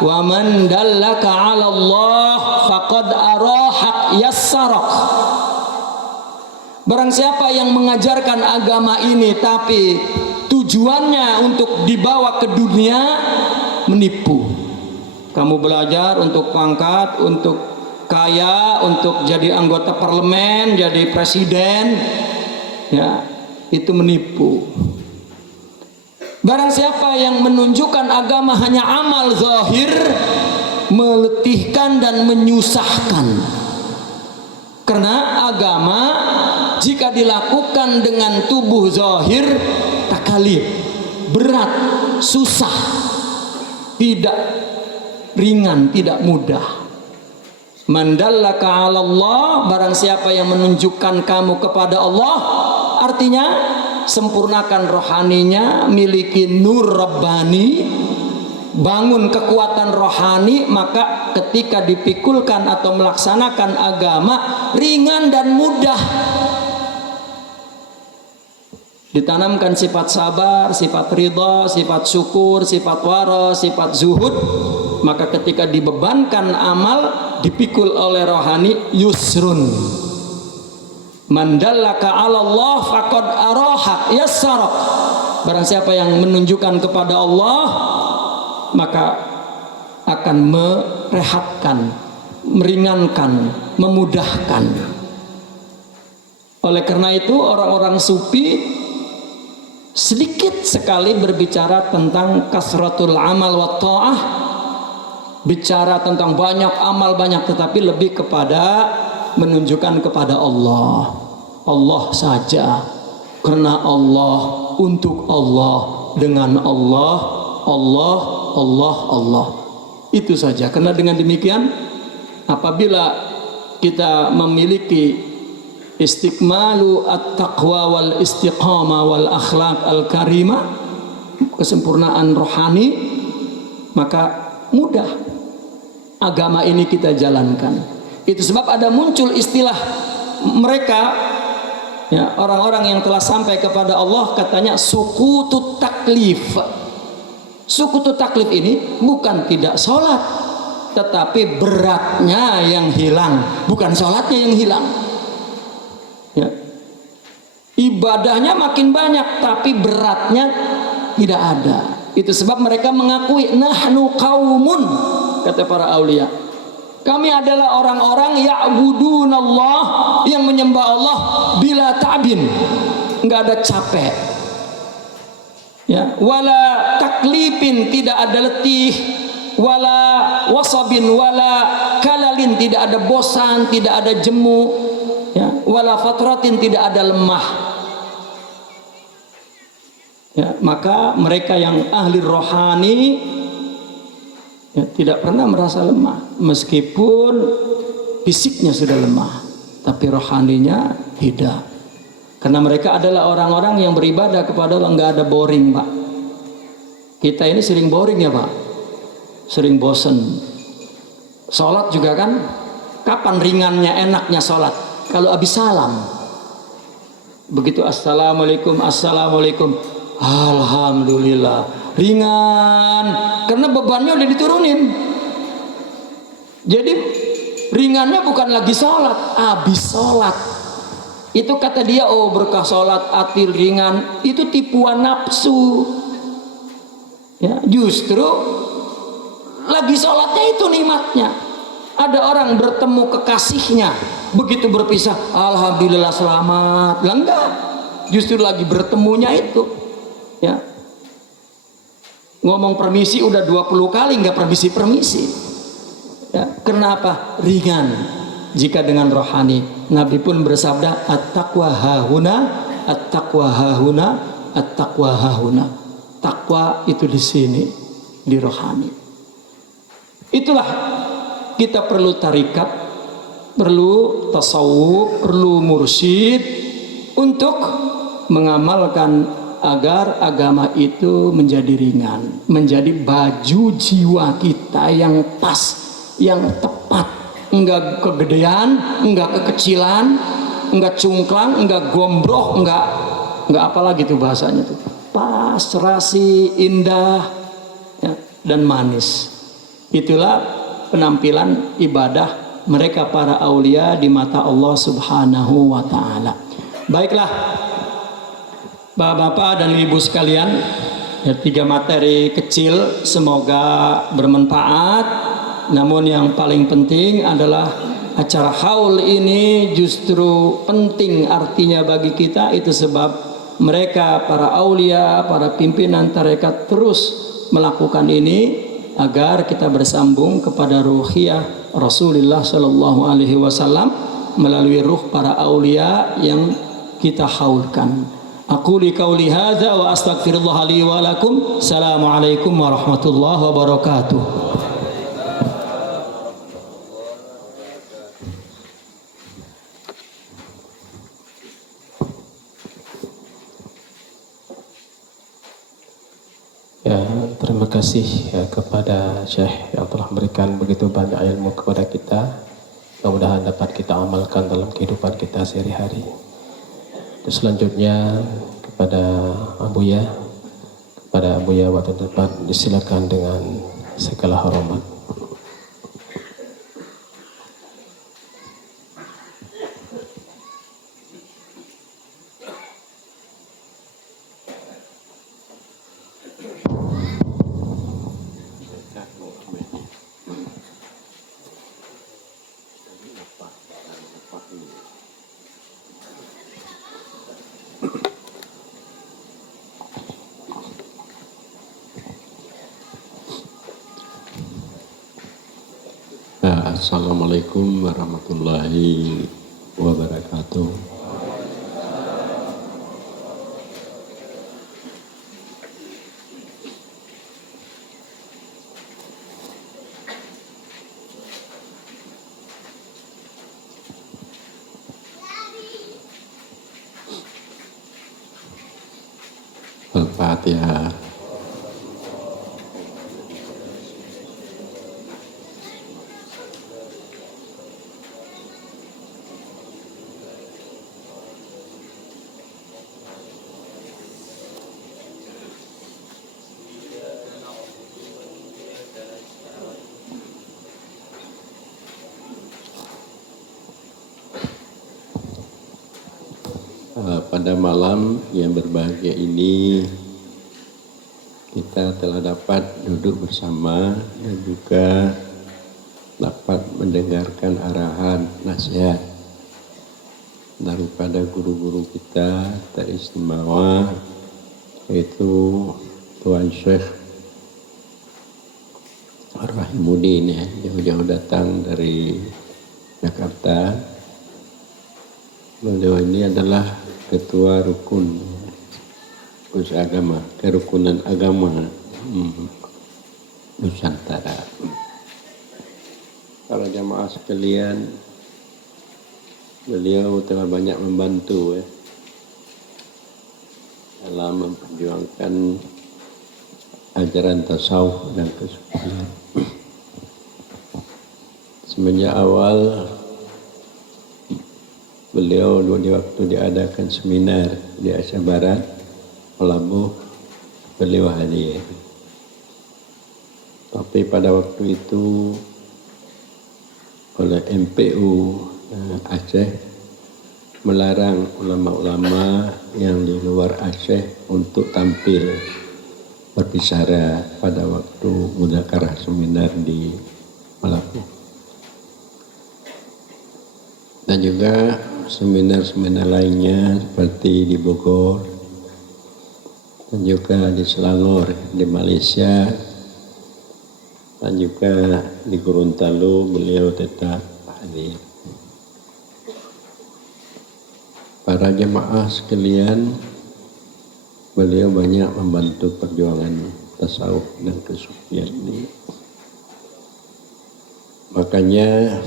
Wa man dallaka 'ala Allah faqad arahak yassarak. Barang siapa yang mengajarkan agama ini tapi tujuannya untuk dibawa ke dunia, menipu. Kamu belajar untuk pangkat, untuk kaya, untuk jadi anggota parlemen, jadi presiden, ya, itu menipu. Barang siapa yang menunjukkan agama hanya amal zahir, meletihkan dan menyusahkan. Karena agama jika dilakukan dengan tubuh zahir, takalif, berat, susah, tidak ringan, tidak mudah. Mandallaka 'ala Allah, barang siapa yang menunjukkan kamu kepada Allah, artinya sempurnakan rohaninya, miliki nur rabbani, bangun kekuatan rohani, maka ketika dipikulkan atau melaksanakan agama ringan dan mudah. Ditanamkan sifat sabar, sifat ridha, sifat syukur, sifat wara, sifat zuhud, maka ketika dibebankan amal, dipikul oleh rohani, yusrun. Mandallaka 'ala Allah faqad arahak yassarak. Barang siapa yang menunjukkan kepada Allah, maka akan merehatkan, meringankan, memudahkan. Oleh karena itu orang-orang sufi sedikit sekali berbicara tentang kasratul amal wa ta'ah, bicara tentang banyak amal banyak, tetapi lebih kepada menunjukkan kepada Allah, Allah saja, karena Allah, untuk Allah, dengan Allah, Allah, Allah, Allah. Itu saja. Karena dengan demikian, apabila kita memiliki istiqmalu at-taqwa wal istiqamah wal akhlaq al-karimah, kesempurnaan rohani, maka mudah agama ini kita jalankan. Itu sebab ada muncul istilah mereka, ya, orang-orang yang telah sampai kepada Allah, katanya sukutut taklif. Sukutut taklif ini bukan tidak sholat, tetapi beratnya yang hilang, bukan sholatnya yang hilang. Ya. Ibadahnya makin banyak tapi beratnya tidak ada. Itu sebab mereka mengakui nahnu qaumun, kata para aulia, kami adalah orang-orang ya'budunallah, yang menyembah Allah bila ta'bin, enggak ada capek, ya, wala taklifin, tidak ada letih, wala wasabin, wala kalalin, tidak ada bosan, tidak ada jemu, ya, wala fatratin, tidak ada lemah. Ya, maka mereka yang ahli rohani, ya, tidak pernah merasa lemah, meskipun fisiknya sudah lemah, tapi rohaninya tidak. Karena mereka adalah orang-orang yang beribadah kepada Allah, nggak ada boring, Pak. Kita ini sering boring ya, Pak, sering bosen. Sholat juga kan, kapan ringannya, enaknya sholat? Kalau habis salam, begitu assalamualaikum, assalamualaikum, alhamdulillah, ringan, karena bebannya udah diturunin. Jadi ringannya bukan lagi sholat, habis sholat. Itu kata dia, oh berkah sholat, atil ringan, itu tipuan nafsu. Ya, justru lagi sholatnya itu nikmatnya. Ada orang bertemu kekasihnya, begitu berpisah, alhamdulillah selamat. Lah enggak, justru lagi bertemunya itu, ya. Ngomong permisi udah 20 kali nggak permisi. Ya, kenapa? Ringan jika dengan rohani. Nabi pun bersabda, at-taqwa hahuna, at-taqwa hahuna, at-taqwa hahuna. Takwa itu di sini, di rohani. Itulah kita perlu tarikat, perlu tasawuf, perlu mursyid untuk mengamalkan agar agama itu menjadi ringan, menjadi baju jiwa kita yang pas, yang tepat, enggak kegedean, enggak kekecilan, enggak cungklang, enggak gombroh, enggak apalagi tuh bahasanya tuh, pas, rasi, indah, ya, dan manis. Itulah penampilan ibadah mereka para aulia di mata Allah Subhanahu wa taala. Baiklah Bapak-bapak dan ibu sekalian, ya, 3 materi kecil semoga bermanfaat. Namun yang paling penting adalah acara haul ini justru penting artinya bagi kita, itu sebab mereka para aulia, para pimpinan tarekat terus melakukan ini agar kita bersambung kepada ruhiyah Rasulullah Shallallahu Alaihi Wasallam melalui ruh para aulia yang kita haulkan. Aku qauli hadza wa astaghfirullah li wa lakum. Assalamualaikum warahmatullahi wabarakatuh. Ya, terima kasih ya, kepada Syekh yang telah memberikan begitu banyak ilmu kepada kita. Mudah-mudahan dapat kita amalkan dalam kehidupan kita sehari-hari. Terus selanjutnya kepada Abuya waktu depan disilakan dengan segala hormat. Assalamualaikum warahmatullahi wabarakatuh. Al-Fatihah. Pada malam yang berbahagia ini kita telah dapat duduk bersama dan juga dapat mendengarkan arahan nasihat daripada guru-guru kita teristimewa, yaitu Tuan Syekh Rahimuddin, ya, jauh-jauh datang dari Jakarta. Beliau ini adalah ketua rukun agama, kerukunan agama Nusantara. Para jamaah sekalian, beliau telah banyak membantu dalam memperjuangkan ajaran tasawuf dan kesufian. Semenjak awal beliau di waktu diadakan seminar di Asia Barat, Pelabuh, beliau hadir. Tapi pada waktu itu oleh MPU Aceh melarang ulama-ulama yang di luar Aceh untuk tampil berbicara pada waktu mudzakarah seminar di Pelabuh. Dan juga seminar-seminar lainnya seperti di Bogor dan juga di Selangor, di Malaysia, dan juga di Gorontalo beliau tetap hadir. Para jemaah sekalian, beliau banyak membantu perjuangan tasawuf dan kesufian ini. Makanya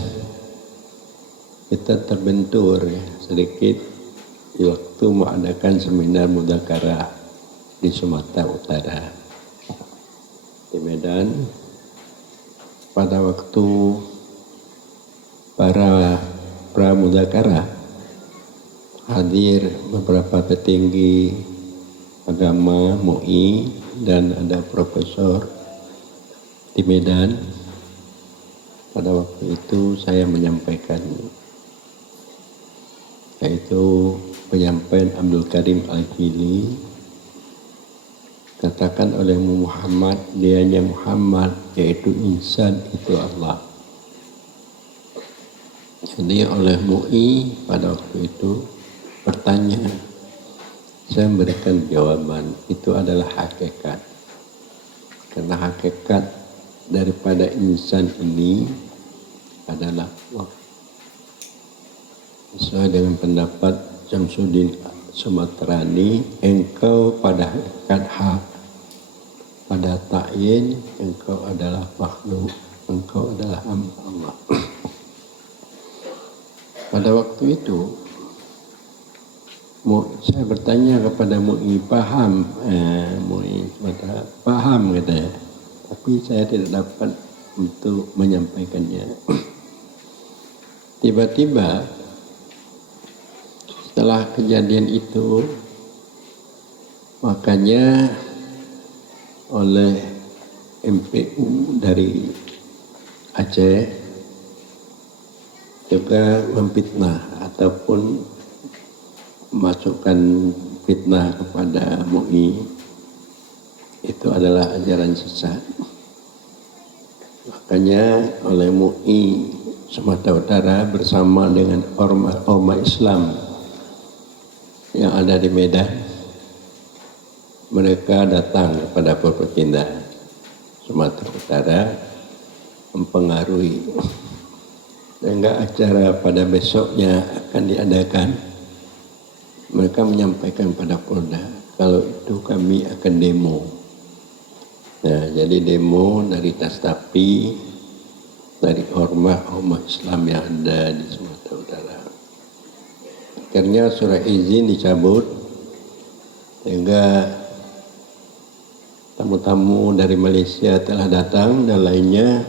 kita terbentur ya, sedikit di waktu mengadakan seminar mudzakarah di Sumatera Utara, di Medan. Pada waktu para pramudzakarah hadir beberapa petinggi agama MUI dan ada profesor di Medan. Pada waktu itu saya menyampaikan, yaitu penyampaian Abdul Karim Al-Jili, katakan oleh Muhammad, dianya Muhammad, yaitu insan itu Allah. Jadi oleh MUI pada waktu itu bertanya, saya memberikan jawaban, itu adalah hakikat. Karena hakikat daripada insan ini adalah Allah. Sesuai dengan pendapat Syamsuddin Sumatrani, engkau pada hakikat hak, pada ta'yin engkau adalah makhluk, engkau adalah hamba Allah. Pada waktu itu saya bertanya kepada MUI, paham? MUI paham katanya, tapi saya tidak dapat untuk menyampaikannya. Tiba-tiba setelah kejadian itu, makanya oleh MPU dari Aceh juga memfitnah ataupun masukkan fitnah kepada MUI, itu adalah ajaran sesat. Makanya oleh MUI Sumatera Utara bersama dengan ormas Islam yang ada di Medan, mereka datang kepada Forkopimda Sumatera Utara mempengaruhi, sehingga acara pada besoknya akan diadakan. Mereka menyampaikan pada Polda, kalau itu kami akan demo. Nah, jadi demo dari Tastapi, dari ormas Islam yang ada di Sumatera Utara. Akhirnya surat izin dicabut, sehingga tamu-tamu dari Malaysia telah datang dan lainnya,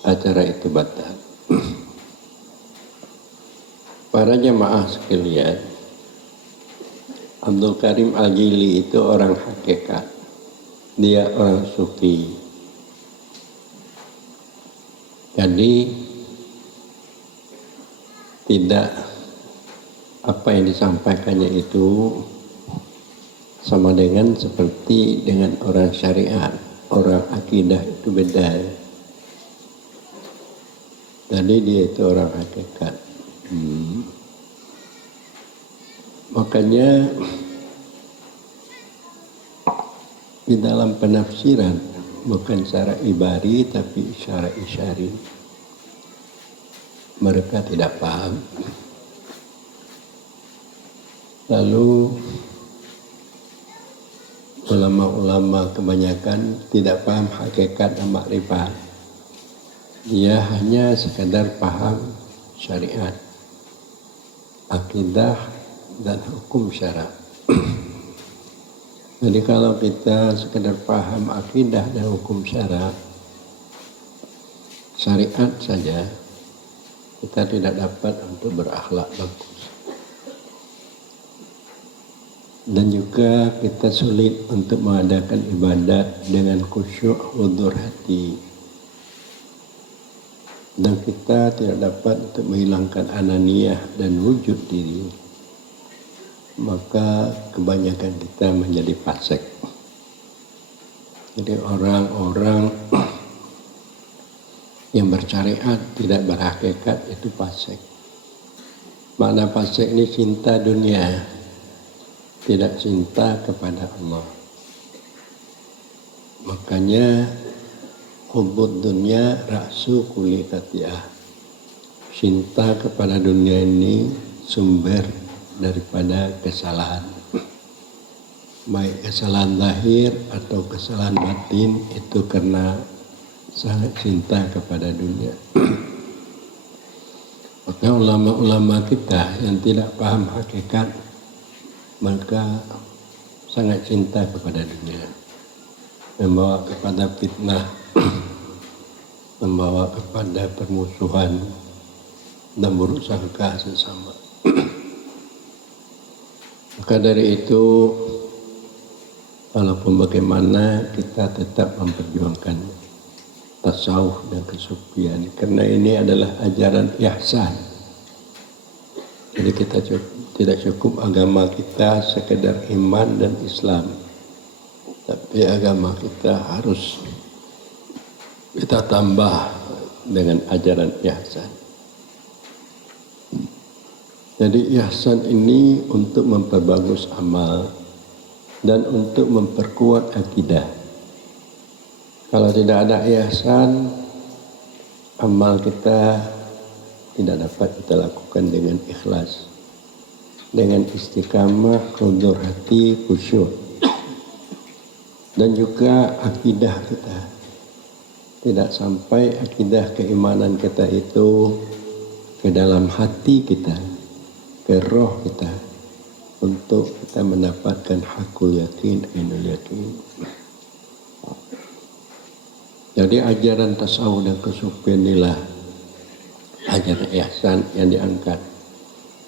acara itu batal. Para jamaah sekalian, Abdul Karim Al-Jili itu orang hakikat, dia orang sufi. Jadi tidak apa yang disampaikannya itu sama dengan seperti dengan orang syariat, orang akidah itu beda. Jadi dia itu orang hakikat. Makanya di dalam penafsiran bukan secara ibari tapi secara isyari, mereka tidak paham. Lalu ulama-ulama kebanyakan tidak paham hakikat dan makrifat. Dia hanya sekadar paham syariat, akidah dan hukum syara. Jadi kalau kita sekedar paham akidah dan hukum syara, syariat saja, kita tidak dapat untuk berakhlak bagus. Dan juga kita sulit untuk mengadakan ibadat dengan khusyuk hudur hati. Dan kita tidak dapat untuk menghilangkan ananiyah dan wujud diri. Maka kebanyakan kita menjadi fasik. Jadi orang-orang yang bersyariat tidak berhakikat itu fasik. Makna fasik ini cinta dunia, tidak cinta kepada Allah. Makanya hubbud dunya ra'su kulli khati'ah. Cinta kepada dunia ini sumber daripada kesalahan, baik kesalahan lahir atau kesalahan batin, itu karena sangat cinta kepada dunia. Maka ulama-ulama kita yang tidak paham hakikat, maka sangat cinta kepada dunia, membawa kepada fitnah, membawa kepada permusuhan dan buruk sangka sesama. Maka dari itu, walaupun bagaimana kita tetap memperjuangkan tasawuf dan kesufian, karena ini adalah ajaran ihsan. Jadi kita tidak cukup agama kita sekedar iman dan Islam, tapi agama kita harus kita tambah dengan ajaran ihsan. Jadi ihsan ini untuk memperbagus amal dan untuk memperkuat akidah. Kalau tidak ada ihsan, amal kita tidak dapat kita lakukan dengan ikhlas, dengan istiqamah, huzur hati, khusyuk. Dan juga akidah kita. Tidak sampai akidah keimanan kita itu ke dalam hati kita, ke roh kita, untuk kita mendapatkan hakul yakin, ainul yakin. Jadi ajaran tasawuf dan kesufian inilah ajaran ihsan yang diangkat.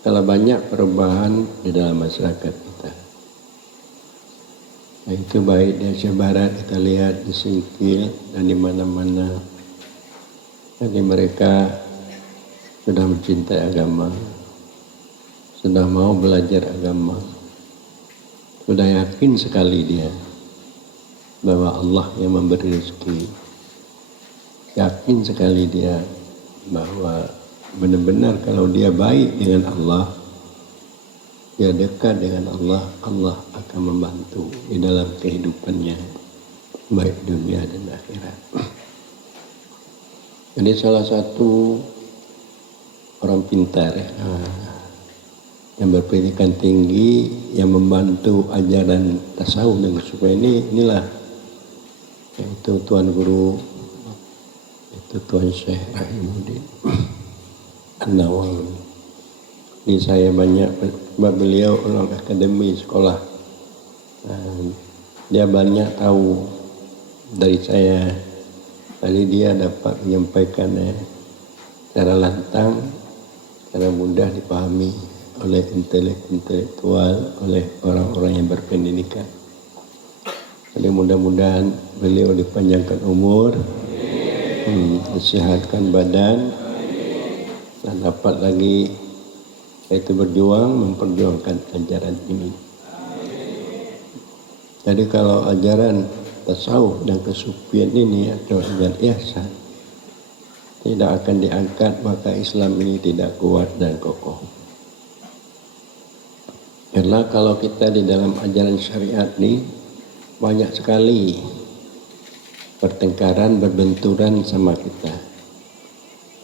Kalau banyak perubahan di dalam masyarakat kita, nah, itu baik di Aceh Barat kita lihat, di Singkil dan di mana-mana. Jadi mereka sudah mencintai agama, sudah mau belajar agama, sudah yakin sekali dia bahwa Allah yang memberi rezeki. Yakin sekali dia bahwa benar-benar kalau dia baik dengan Allah, dia dekat dengan Allah, Allah akan membantu di dalam kehidupannya, baik dunia dan akhirat. Jadi salah satu orang pintar yang berpendidikan tinggi yang membantu ajaran tasawuf dan kesufian inilah, yaitu Tuan Guru, itu Tuan Syekh Rahimuddin An-Nawawi. Ini saya banyak, sebab beliau orang akademi sekolah, dia banyak tahu dari saya. Jadi dia dapat menyampaikannya secara lantang, secara mudah dipahami oleh intelektual, oleh orang-orang yang berpendidikan. Jadi mudah-mudahan beliau dipanjangkan umur, disehatkan badan, dan dapat lagi yaitu berjuang memperjuangkan ajaran ini. Jadi kalau ajaran tasawuf dan kesufian ini atau ajaran ihsan tidak akan diangkat, maka Islam ini tidak kuat dan kokoh. Karena kalau kita di dalam ajaran syariat ini banyak sekali pertengkaran, berbenturan sama kita.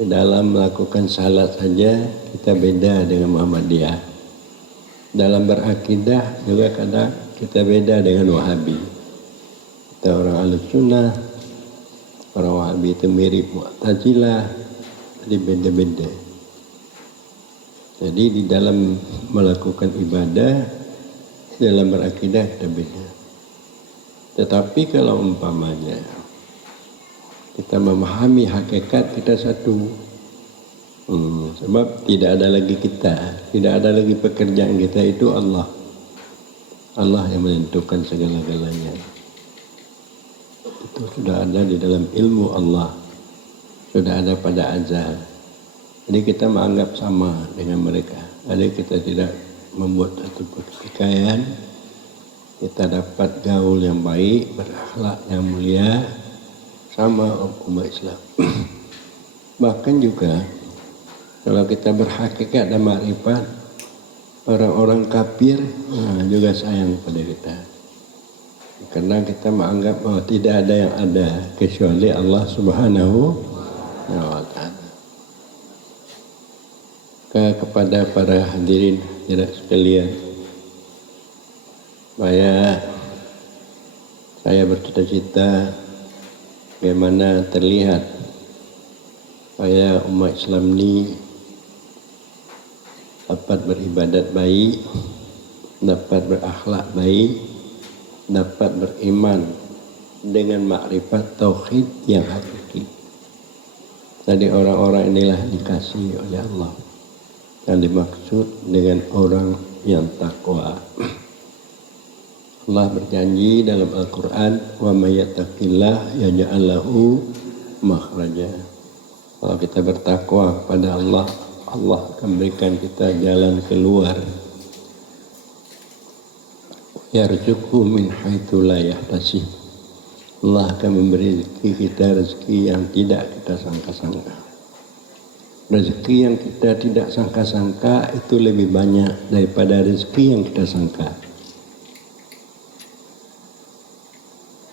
Di dalam melakukan salat saja kita beda dengan Muhammadiyah. Dalam berakidah juga kadang kita beda dengan Wahabi. Kita orang Ahlussunnah, orang Wahabi itu mirip Mu'tazilah, jadi beda-beda. Jadi di dalam melakukan ibadah, dalam berakidah kita beda. Tetapi kalau umpamanya kita memahami hakikat, kita satu. Sebab tidak ada lagi kita, tidak ada lagi pekerjaan kita, itu Allah. Allah yang menentukan segala-galanya. Itu sudah ada di dalam ilmu Allah, sudah ada pada azal. Jadi kita menganggap sama dengan mereka. Jadi kita tidak membuat satu pertikaian. Kita dapat gaul yang baik, berakhlak yang mulia, sama umat Islam. Bahkan juga kalau kita berhakikat dan makrifat, orang-orang kafir juga sayang pada kita. Karena kita menganggap bahwa tidak ada yang ada kecuali Allah Subhanahu wa Ta'ala. Kepada para hadirin tidak sekalian, saya bercita-cita bagaimana terlihat supaya umat Islam ini dapat beribadat baik, dapat berakhlak baik, dapat beriman dengan makrifat tauhid yang hakiki. Jadi orang-orang inilah dikasihi oleh Allah. Yang dimaksud dengan orang yang takwa. Allah berjanji dalam Al-Quran, wa may yattaqillah yaj'al lahu makhraja. Kalau kita bertakwa kepada Allah, Allah akan berikan kita jalan keluar. Yarzuqhu min haitsu la yahtasib. Allah akan memberi rezeki kita rezeki yang tidak kita sangka-sangka. Rezeki yang kita tidak sangka-sangka itu lebih banyak daripada rezeki yang kita sangka.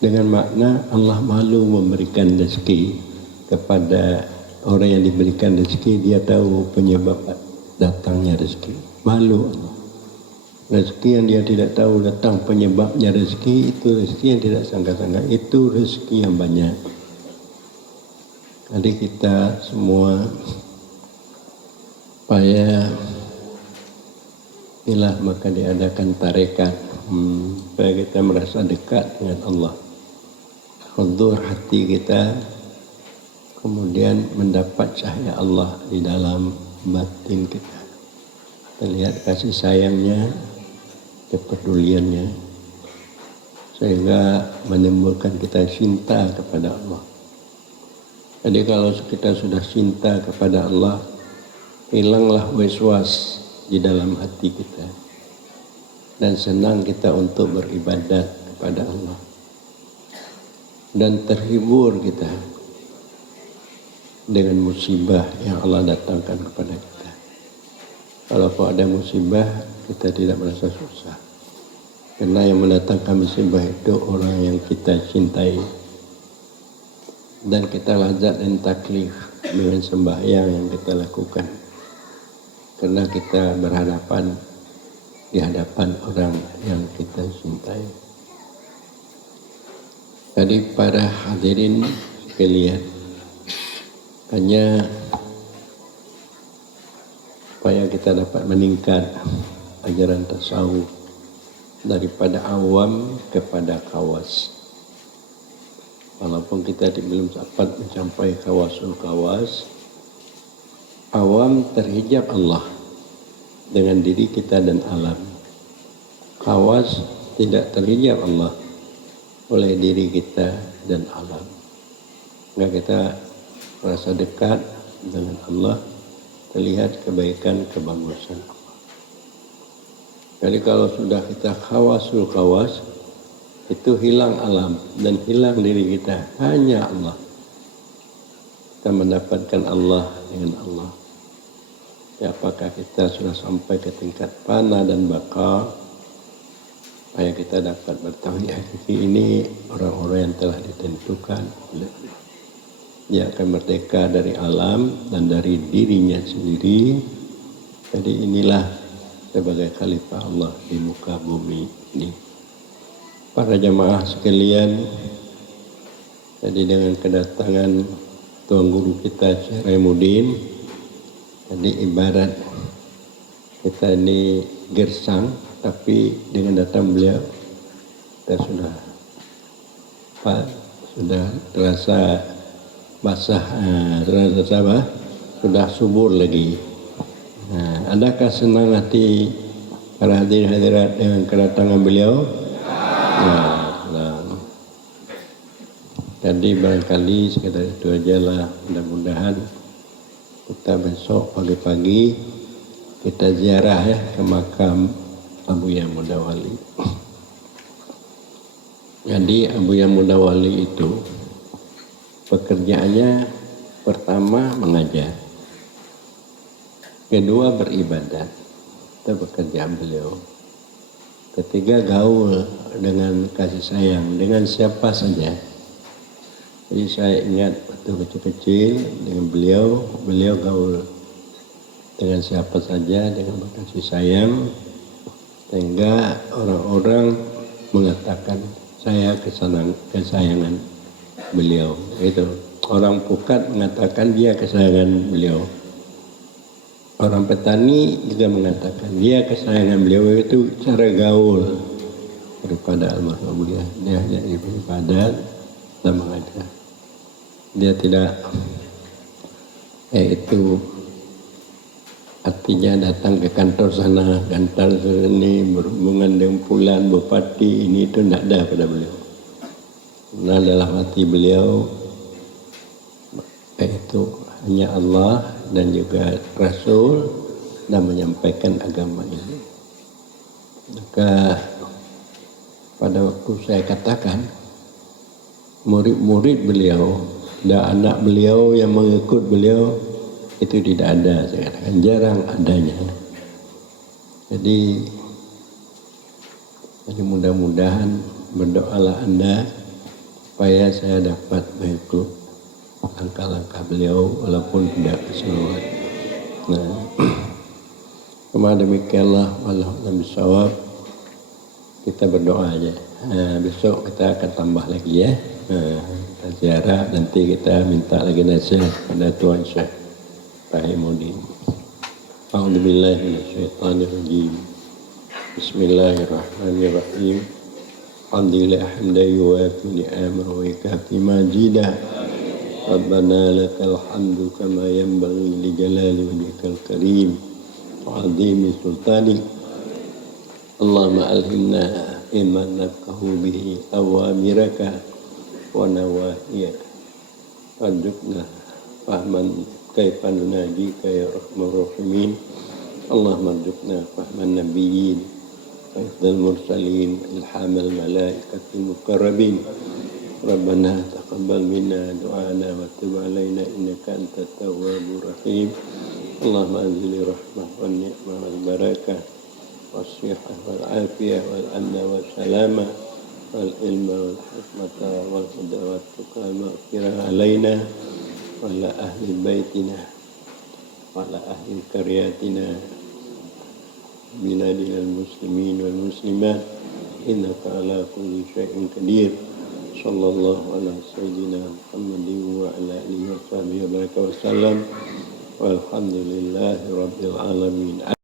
Dengan makna Allah malu memberikan rezeki kepada orang yang diberikan rezeki, dia tahu penyebab datangnya rezeki. Malu Allah. Rezeki yang dia tidak tahu datang penyebabnya rezeki, itu rezeki yang tidak sangka-sangka, itu rezeki yang banyak. Jadi kita semua supaya inilah maka diadakan tarekat supaya kita merasa dekat dengan Allah. Khudur hati kita, kemudian mendapat cahaya Allah di dalam batin kita. Kita lihat kasih sayangnya, kepeduliannya, sehingga menimbulkan kita cinta kepada Allah. Jadi kalau kita sudah cinta kepada Allah, hilanglah waswas di dalam hati kita, dan senang kita untuk beribadat kepada Allah, dan terhibur kita dengan musibah yang Allah datangkan kepada kita. Kalau ada musibah, kita tidak merasa susah, karena yang mendatangkan musibah itu orang yang kita cintai, dan kita lazat dan taklif dengan sembahyang yang kita lakukan, karena kita berhadapan di hadapan orang yang kita cintai. Jadi para hadirin sekalian, hanya supaya kita dapat meningkat ajaran tasawuf daripada awam kepada khawas. Walaupun kita belum dapat mencapai khawasul khawas, awam terhijab Allah dengan diri kita dan alam. Khawas tidak terhijab Allah oleh diri kita dan alam. Maka kita merasa dekat dengan Allah, terlihat kebaikan kebagusan Allah. Jadi kalau sudah kita khawasul khawas, itu hilang alam dan hilang diri kita, hanya Allah. Kita mendapatkan Allah dengan Allah. Ya, apakah kita sudah sampai ke tingkat fana dan baka, supaya kita dapat bertauhid hakiki ini, orang-orang yang telah ditentukan oleh Allah. Dia akan merdeka dari alam dan dari dirinya sendiri. Jadi inilah sebagai khalifah Allah di muka bumi ini. Para jamaah sekalian, jadi dengan kedatangan Tuan Guru kita Syekh Raimuddin, jadi ibarat kita ini gersang, tapi dengan datang beliau kita sudah terasa basah, terasa apa? Sudah subur lagi. Nah, adakah senang hati para hadirin-hadirat dengan kedatangan beliau? Nah. Jadi barangkali sekedar itu aja lah. Mudah-mudahan kita besok pagi-pagi kita ziarah ya ke makam Abuya Mudawali. Jadi Abuya Mudawali itu pekerjaannya pertama mengajar, kedua beribadat, itu pekerjaan beliau. Ketiga gaul dengan kasih sayang dengan siapa saja. Jadi saya ingat waktu kecil-kecil dengan beliau gaul dengan siapa saja dengan kasih sayang, sehingga orang-orang mengatakan saya kesayangan beliau. Itu orang Pukat mengatakan dia kesayangan beliau. orang petani juga mengatakan dia kesayangan beliau itu cara gaul daripada almarhum beliau. Dia hanya beribadat dan mengajar. Dia tidak itu artinya datang ke kantor sana, kantor sini, berhubungan dengan fulan, bupati, ini itu tidak ada pada beliau. Nah, dalam hati beliau itu hanya Allah dan juga Rasul dan menyampaikan agama ini. Maka pada waktu saya katakan murid-murid beliau dan anak beliau yang mengikut beliau itu tidak ada, saya katakan jarang adanya. Jadi mudah-mudahan berdoalah Anda supaya saya dapat mengikut langkah-langkah beliau walaupun tidak keseluruhan. Nah, kemarin demikianlah wallahu bisawab. Kita berdoa aja. Nah, besok kita akan tambah lagi ya. Kita ziarah, nanti kita minta lagi nasihat pada Tuan Syekh Rahimuddin. A'udzubillahi minasyaitonirrajim. Bismillahirrahmanirrahim. Alhamdulillah hamdan yuwafi ni'amahu wa yukafi majidah. Rabbana lakal hamdu kama yanbaghi li jalali wajhikal karim wa 'azimi sultanik. Allahumma alhimna iman nafqahu bihi awamiraka wa nawahiyaka warzuqna fahman kaifa nunajika ya arhamar rahimin. Allahumma arzuqna fahman nabiyyin wa hifdzal mursalin ilhamal malaikatil muqarrabin. Rabbana taqabbal minna du'ana wa tub alaina innaka antat tawwabur rahim. Allahumma anzil rahmah wan ni'mah wal barakah was-sihhah wal afiyah wal amna was salamah wal ilma wal hikmata wal huda wat tuqa maghfirah alaina wa ala ahli baitina wa ala ahli qaryatina biladil muslimin wal muslimat innaka ala kulli syai'in qadir. Sallallahu ala sayyidina Muhammadin wa ala alihi wa sahbihi wa baraka wa sallam walhamdulillahi rabbil alamin.